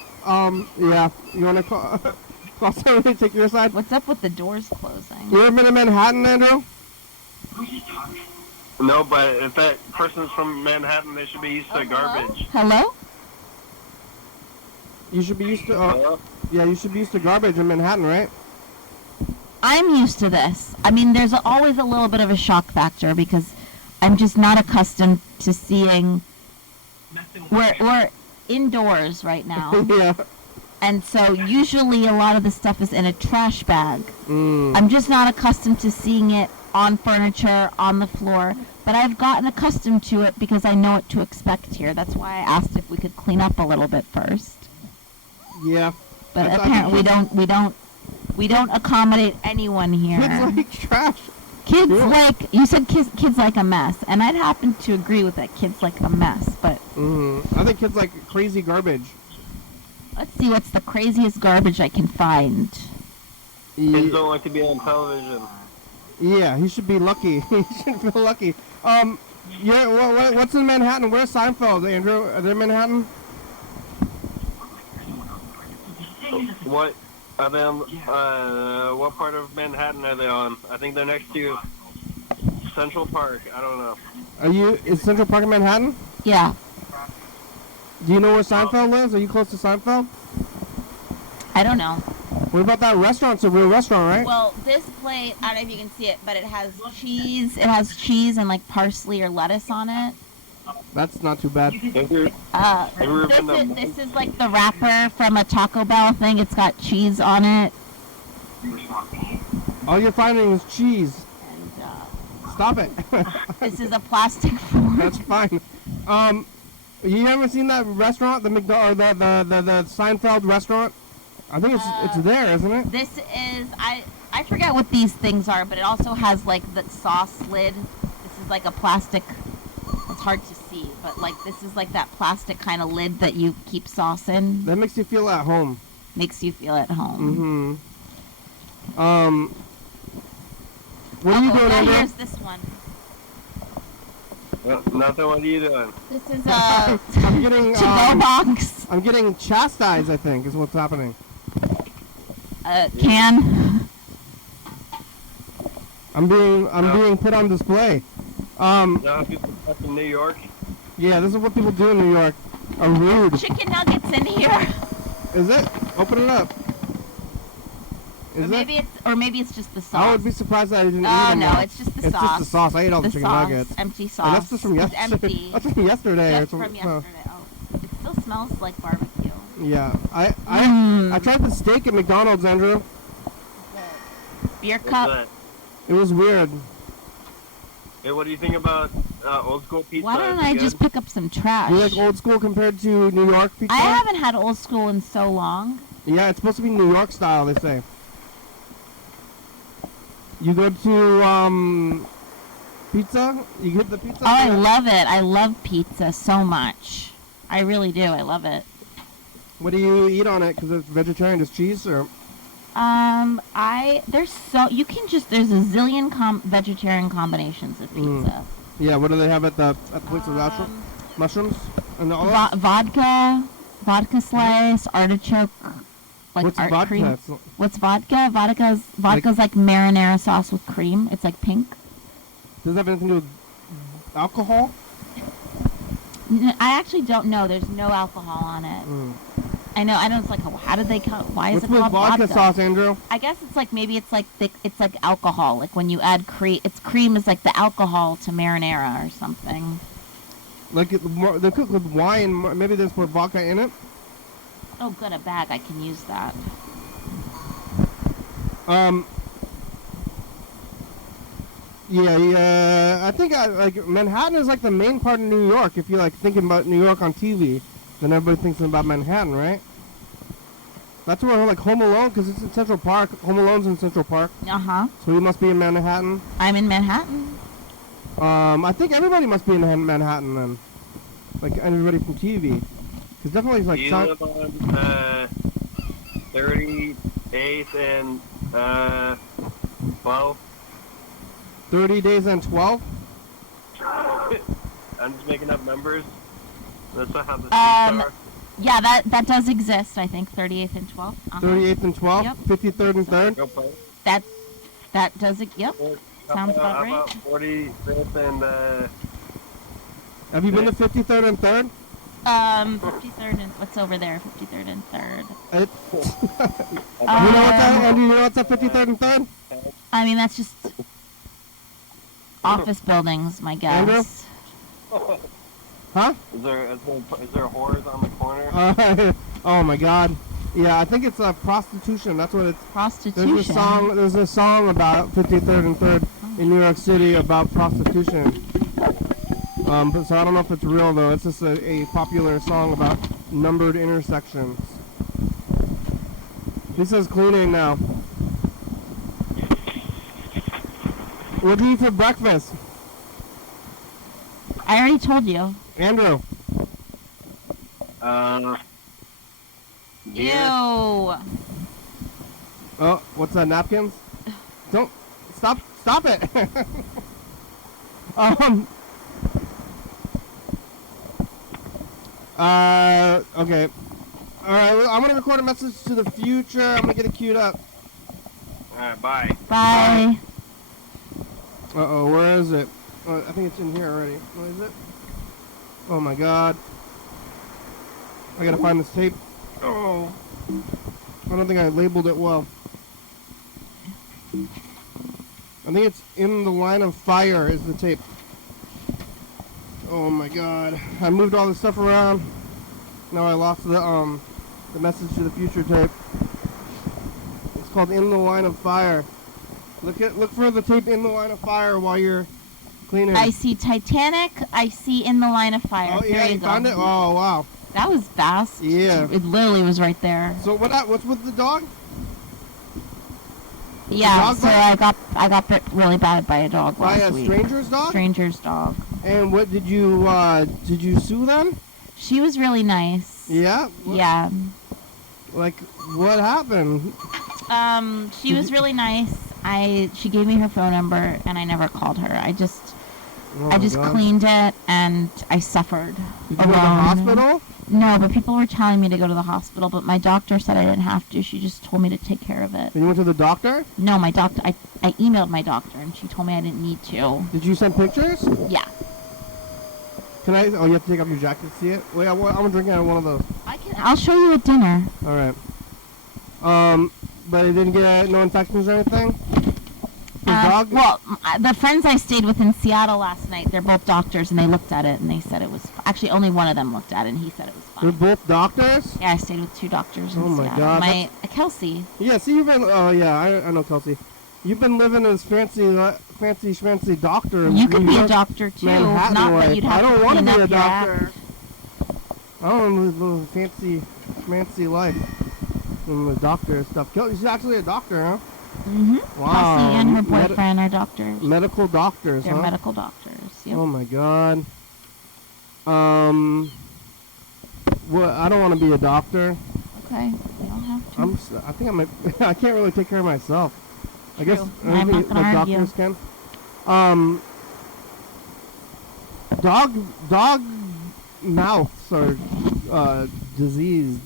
Yeah. You want to call somebody to take your side? What's up with the doors closing? You ever been to Manhattan, Andrew? No, but if that person's from Manhattan, they should be used to garbage. Hello? You should be used to. Yeah, you should be used to garbage in Manhattan, right? I'm used to this. I mean, there's always a little bit of a shock factor because I'm just not accustomed to seeing. We're indoors right now. Yeah. And so usually a lot of the stuff is in a trash bag. Mm. I'm just not accustomed to seeing it on furniture, on the floor. But I've gotten accustomed to it because I know what to expect here. That's why I asked if we could clean up a little bit first. Yeah. But apparently we don't accommodate anyone here. Kids like trash. Kids like, you said kids like a mess, and I'd happen to agree with that. Kids like a mess, but I think kids like crazy garbage. let's see what's the craziest garbage I can find. Kids don't like to be on television. Yeah, he should be lucky. He should feel lucky. Yeah, what's in Manhattan? Where's Seinfeld, Andrew? Are they in Manhattan? What? Are they on, what part of Manhattan are they on? I think they're next to Central Park. I don't know. Is Central Park in Manhattan? Yeah. Do you know where Seinfeld lives? Are you close to Seinfeld? I don't know. What about that restaurant? It's a real restaurant, right? Well, this plate, I don't know if you can see it, but it has cheese. It has cheese and like parsley or lettuce on it. That's not too bad. This is like the wrapper from a Taco Bell thing. It's got cheese on it. All you're finding is cheese. And, Stop it. this is a plastic fork. That's fine. You haven't seen that restaurant, the the Seinfeld restaurant? I think it's there, isn't it? This is I forget what these things are, but it also has like the sauce lid. This is like a plastic. It's hard to see, but like this is like that plastic kind of lid that you keep sauce in. That makes you feel at home. Makes you feel at home. Mm-hmm. What are you doing, Andrew? Here's this one. Well, nothing. What are you doing? This is a I'm getting to-go box. I'm getting chastised, I think, is what's happening. Can. I'm being put on display. No, people in New York. Yeah, this is what people do in New York. Are rude. Chicken nuggets in here. Is it? Open it up. Is or maybe it's just the sauce. I would be surprised that I didn't eat them. No, it's just the it's sauce. It's just the sauce. I ate all the chicken sauce, nuggets. Empty sauce. And that's just from yesterday. It's empty. That's from yesterday. Just from yesterday. Oh, it still smells like barbecue. Yeah, I tried the steak at McDonald's, Andrew. Beer cup. It was weird. Hey, what do you think about old school pizza? Why don't I just pick up some trash? You like old school compared to New York pizza? I haven't had old school in so long. Yeah, it's supposed to be New York style, they say. You go to pizza? You get the pizza? Oh, I love it. I love pizza so much. I really do. I love it. What do you eat on it? Because it's vegetarian, just cheese or? There's a zillion vegetarian combinations of pizza. Yeah, what do they have at the place of mushrooms and the olives? Vodka slice, artichoke, like what's vodka? Cream. What's vodka? Vodka's like marinara sauce with cream. It's like pink. Does that have anything to do with alcohol? I actually don't know. There's no alcohol on it. I know. It's like, how did they come? Why is it called vodka sauce, Andrew? I guess it's like maybe it's like thick. It's like alcohol. Like when you add cream, cream is like the alcohol to marinara or something. Like they cook with wine. Maybe there's more vodka in it. Oh, good, a bag. I can use that. Yeah. I think like Manhattan is like the main part of New York. If you're like thinking about New York on TV, then everybody thinks about Manhattan, right? That's where like Home Alone, because it's in Central Park. Home Alone's in Central Park. So you must be in Manhattan. I'm in Manhattan. I think everybody must be in Manhattan then. Like everybody from TV. Because definitely like... You live on 38th and 12? 30 days and 12? I'm just making up numbers. That's not how the streets are. Yeah, that does exist, I think. 38th and 12th. 38th and 12th? Yep. 53rd and 3rd? That does it. Yep. Sounds about right. How about 45th and... Have you been to 53rd and 3rd? 53rd and... What's over there? 53rd and 3rd. You know what's at 53rd and 3rd? I mean, that's just... office buildings, my guess. Andrew? Huh? Is there whores on the corner? Oh my God! Yeah, I think it's prostitution. That's what it's. Prostitution. There's a song about 53rd and 3rd in New York City about prostitution. But so I don't know if it's real though. It's just a popular song about numbered intersections. He says cleaning now. What do you eat for breakfast? I already told you. Andrew. Ew. Oh, what's that? Napkins? Don't stop it. Okay. Alright, well, I'm gonna record a message to the future. I'm gonna get it queued up. Alright, bye. Bye. Uh-oh, where is it? I think it's in here already. What is it? Oh my god. I gotta find this tape. Oh. I don't think I labeled it well. I think it's In the Line of Fire is the tape. Oh my god. I moved all this stuff around. Now I lost the message to the future tape. It's called In the Line of Fire. Look for the tape In the Line of Fire while you're cleaning. I see Titanic. I see In the Line of Fire. Oh yeah, you found it? Oh wow. That was fast. Yeah. It literally was right there. So what's with the dog? Yeah, dog so I got bit really bad by a dog By last a week. stranger's dog? Stranger's dog. And what did you sue them? She was really nice. Yeah? Yeah. Like what happened? She was really nice. She gave me her phone number and I never called her. I just God. cleaned it and I suffered. Did you go to the hospital? No, but people were telling me to go to the hospital, but my doctor said I didn't have to. She just told me to take care of it. And you went to the doctor? No, my doctor. I emailed my doctor and she told me I didn't need to. Did you send pictures? Yeah. Can I? Oh, you have to take off your jacket to see it. Wait, I'm drinking out of one of those. I'll show you at dinner. All right. But it didn't get no infections or anything. The dog? Well, the friends I stayed with in Seattle last night, they're both doctors, and they looked at it and they said it was. Actually, only one of them looked at it and he said it was fine. They're both doctors? Yeah, I stayed with 2 doctors in Oh my Seattle. God. Kelsey. Yeah. See, you've been. Oh yeah, I know Kelsey. You've been living as fancy schmancy doctor. You could be a doctor too. Manhattan Not life. that you'd have I don't to want to clean be a up your act. doctor. I don't want to live a fancy schmancy life. And the doctor and stuff. She's actually a doctor, huh? Mm-hmm. Wow. Kelsey and her boyfriend are doctors. Medical doctors, They're huh? medical doctors. Yep. Oh my god. Well, I don't want to be a doctor. Okay. You don't have to. I think I might. I can't really take care of myself. I guess True. I'm not gonna like argue. doctors can. Dog mouths are diseased,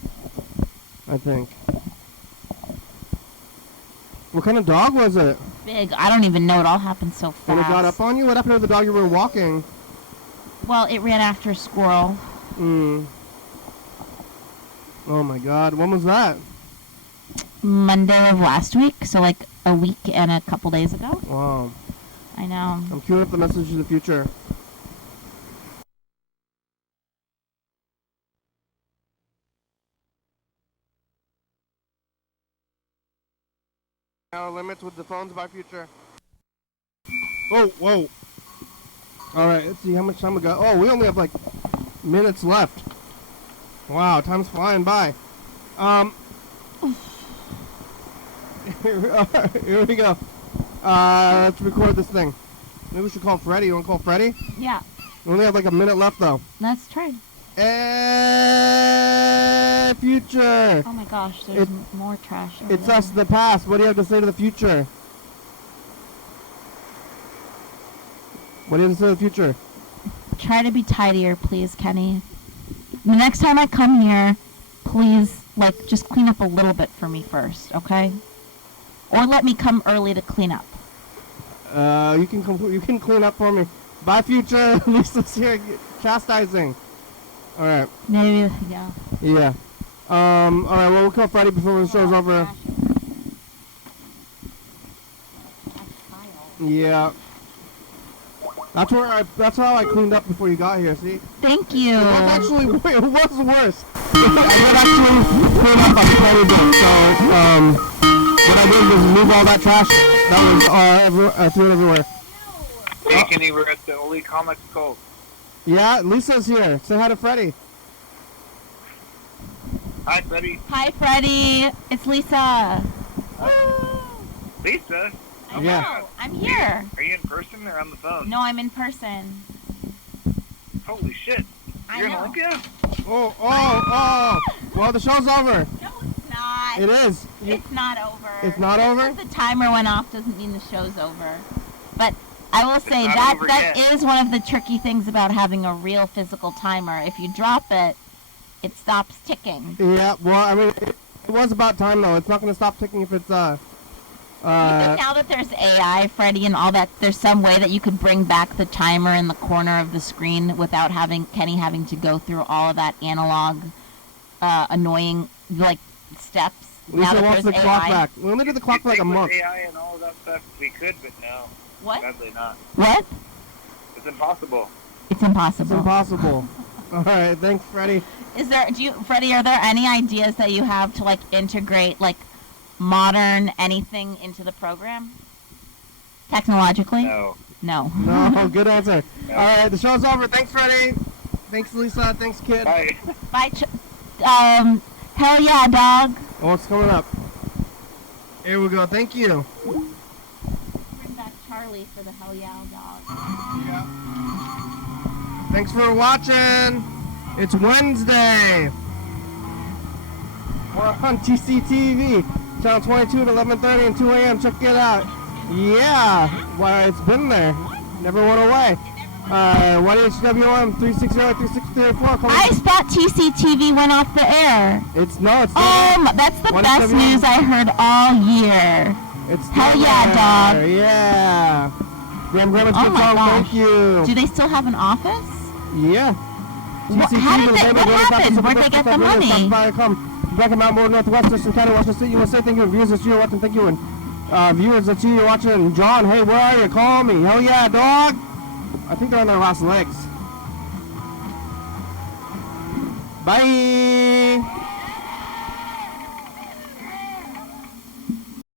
I think. What kind of dog was it? Big. I don't even know. It all happened so fast. When it got up on you? What happened to the dog you were walking? Well, it ran after a squirrel. Oh my god, when was that? Monday of last week, so like a week and a couple days ago. Wow. I know. I'm queuing up the message to the future. Now limits with the phones by future. Oh, whoa. Alright, let's see how much time we got. Oh, we only have like minutes left. Wow, time's flying by. Here we go. Let's record this thing. Maybe we should call Freddie. You want to call Freddie? Yeah. We only have like a minute left though. Let's try. Future. Oh my gosh, there's more trash. Over It's there. us, the past. What do you have to say to the future? What do you have to say to the future? Try to be tidier, please, Kenny. The next time I come here, please, like, just clean up a little bit for me first, okay? Or let me come early to clean up. You can clean up for me. Bye, future. Lisa's here chastising. All right. Maybe, yeah. Yeah. All right. Well, we'll call Friday before the show's over. Yeah. That's how I cleaned up before you got here. See? Thank you. That's actually it was worse. I did actually clean up a tiny bit. So what I did was move all that trash that was thrown everywhere. Hey, Kenny, we're at the Oli Comics Cove. Yeah, Lisa's here. Say hi to Freddie. Hi, Freddie. Hi, Freddie. It's Lisa. Lisa? I Yeah. know. I'm here. Are you in person or on the phone? No, I'm in person. Holy shit. I You're in know. Olympia? Oh. Well, the show's over. No, it's not. It is. It's not over. It's not over? Just 'cause the timer went off doesn't mean the show's over. But I will say not that over that yet. is one of the tricky things about having a real physical timer. If you drop it, it stops ticking. Yeah, well, I mean, it was about time, though. It's not going to stop ticking if it's, Do you think now that there's AI, Freddie, and all that, there's some way that you could bring back the timer in the corner of the screen without Kenny having to go through all of that analog, annoying, like, steps? Lisa wants the clock back. We only did the clock for like a month. With AI and all of that stuff, we could, but no. What? Sadly not. What? It's impossible. It's impossible. It's impossible. All right, thanks, Freddie. Freddie, are there any ideas that you have to, like, integrate, like, modern anything into the program? Technologically? No. No. No, good answer. No. All right, the show's over. Thanks, Freddie. Thanks, Lisa. Thanks, kid. Bye. Bye. Hell yeah, dog. Oh, what's coming up? Here we go. Thank you. Bring back Charlie for the hell yeah, dog. Yeah. Thanks for watching. It's Wednesday. We're on TCTV, channel 22 at 11:30 and 2 a.m. Check it out. Yeah, well, it's been there. Never went away. YDHWM 360-3634. I thought TCTV went off the air. It's not. That's the best news I heard all year. It's hell yeah, dog. Yeah. Damn Grandma's Oh good my song. gosh. Thank you. Do they still have an office? Yeah. What happened? Where'd they get the money? Back in Mount Moore, Northwest, Thurston County, Washington State, USA. Thank you, viewers that you're watching. Thank you, and viewers that you're watching. John, hey, where are you? Call me. Hell yeah, dog. I think they're on their last legs. Bye.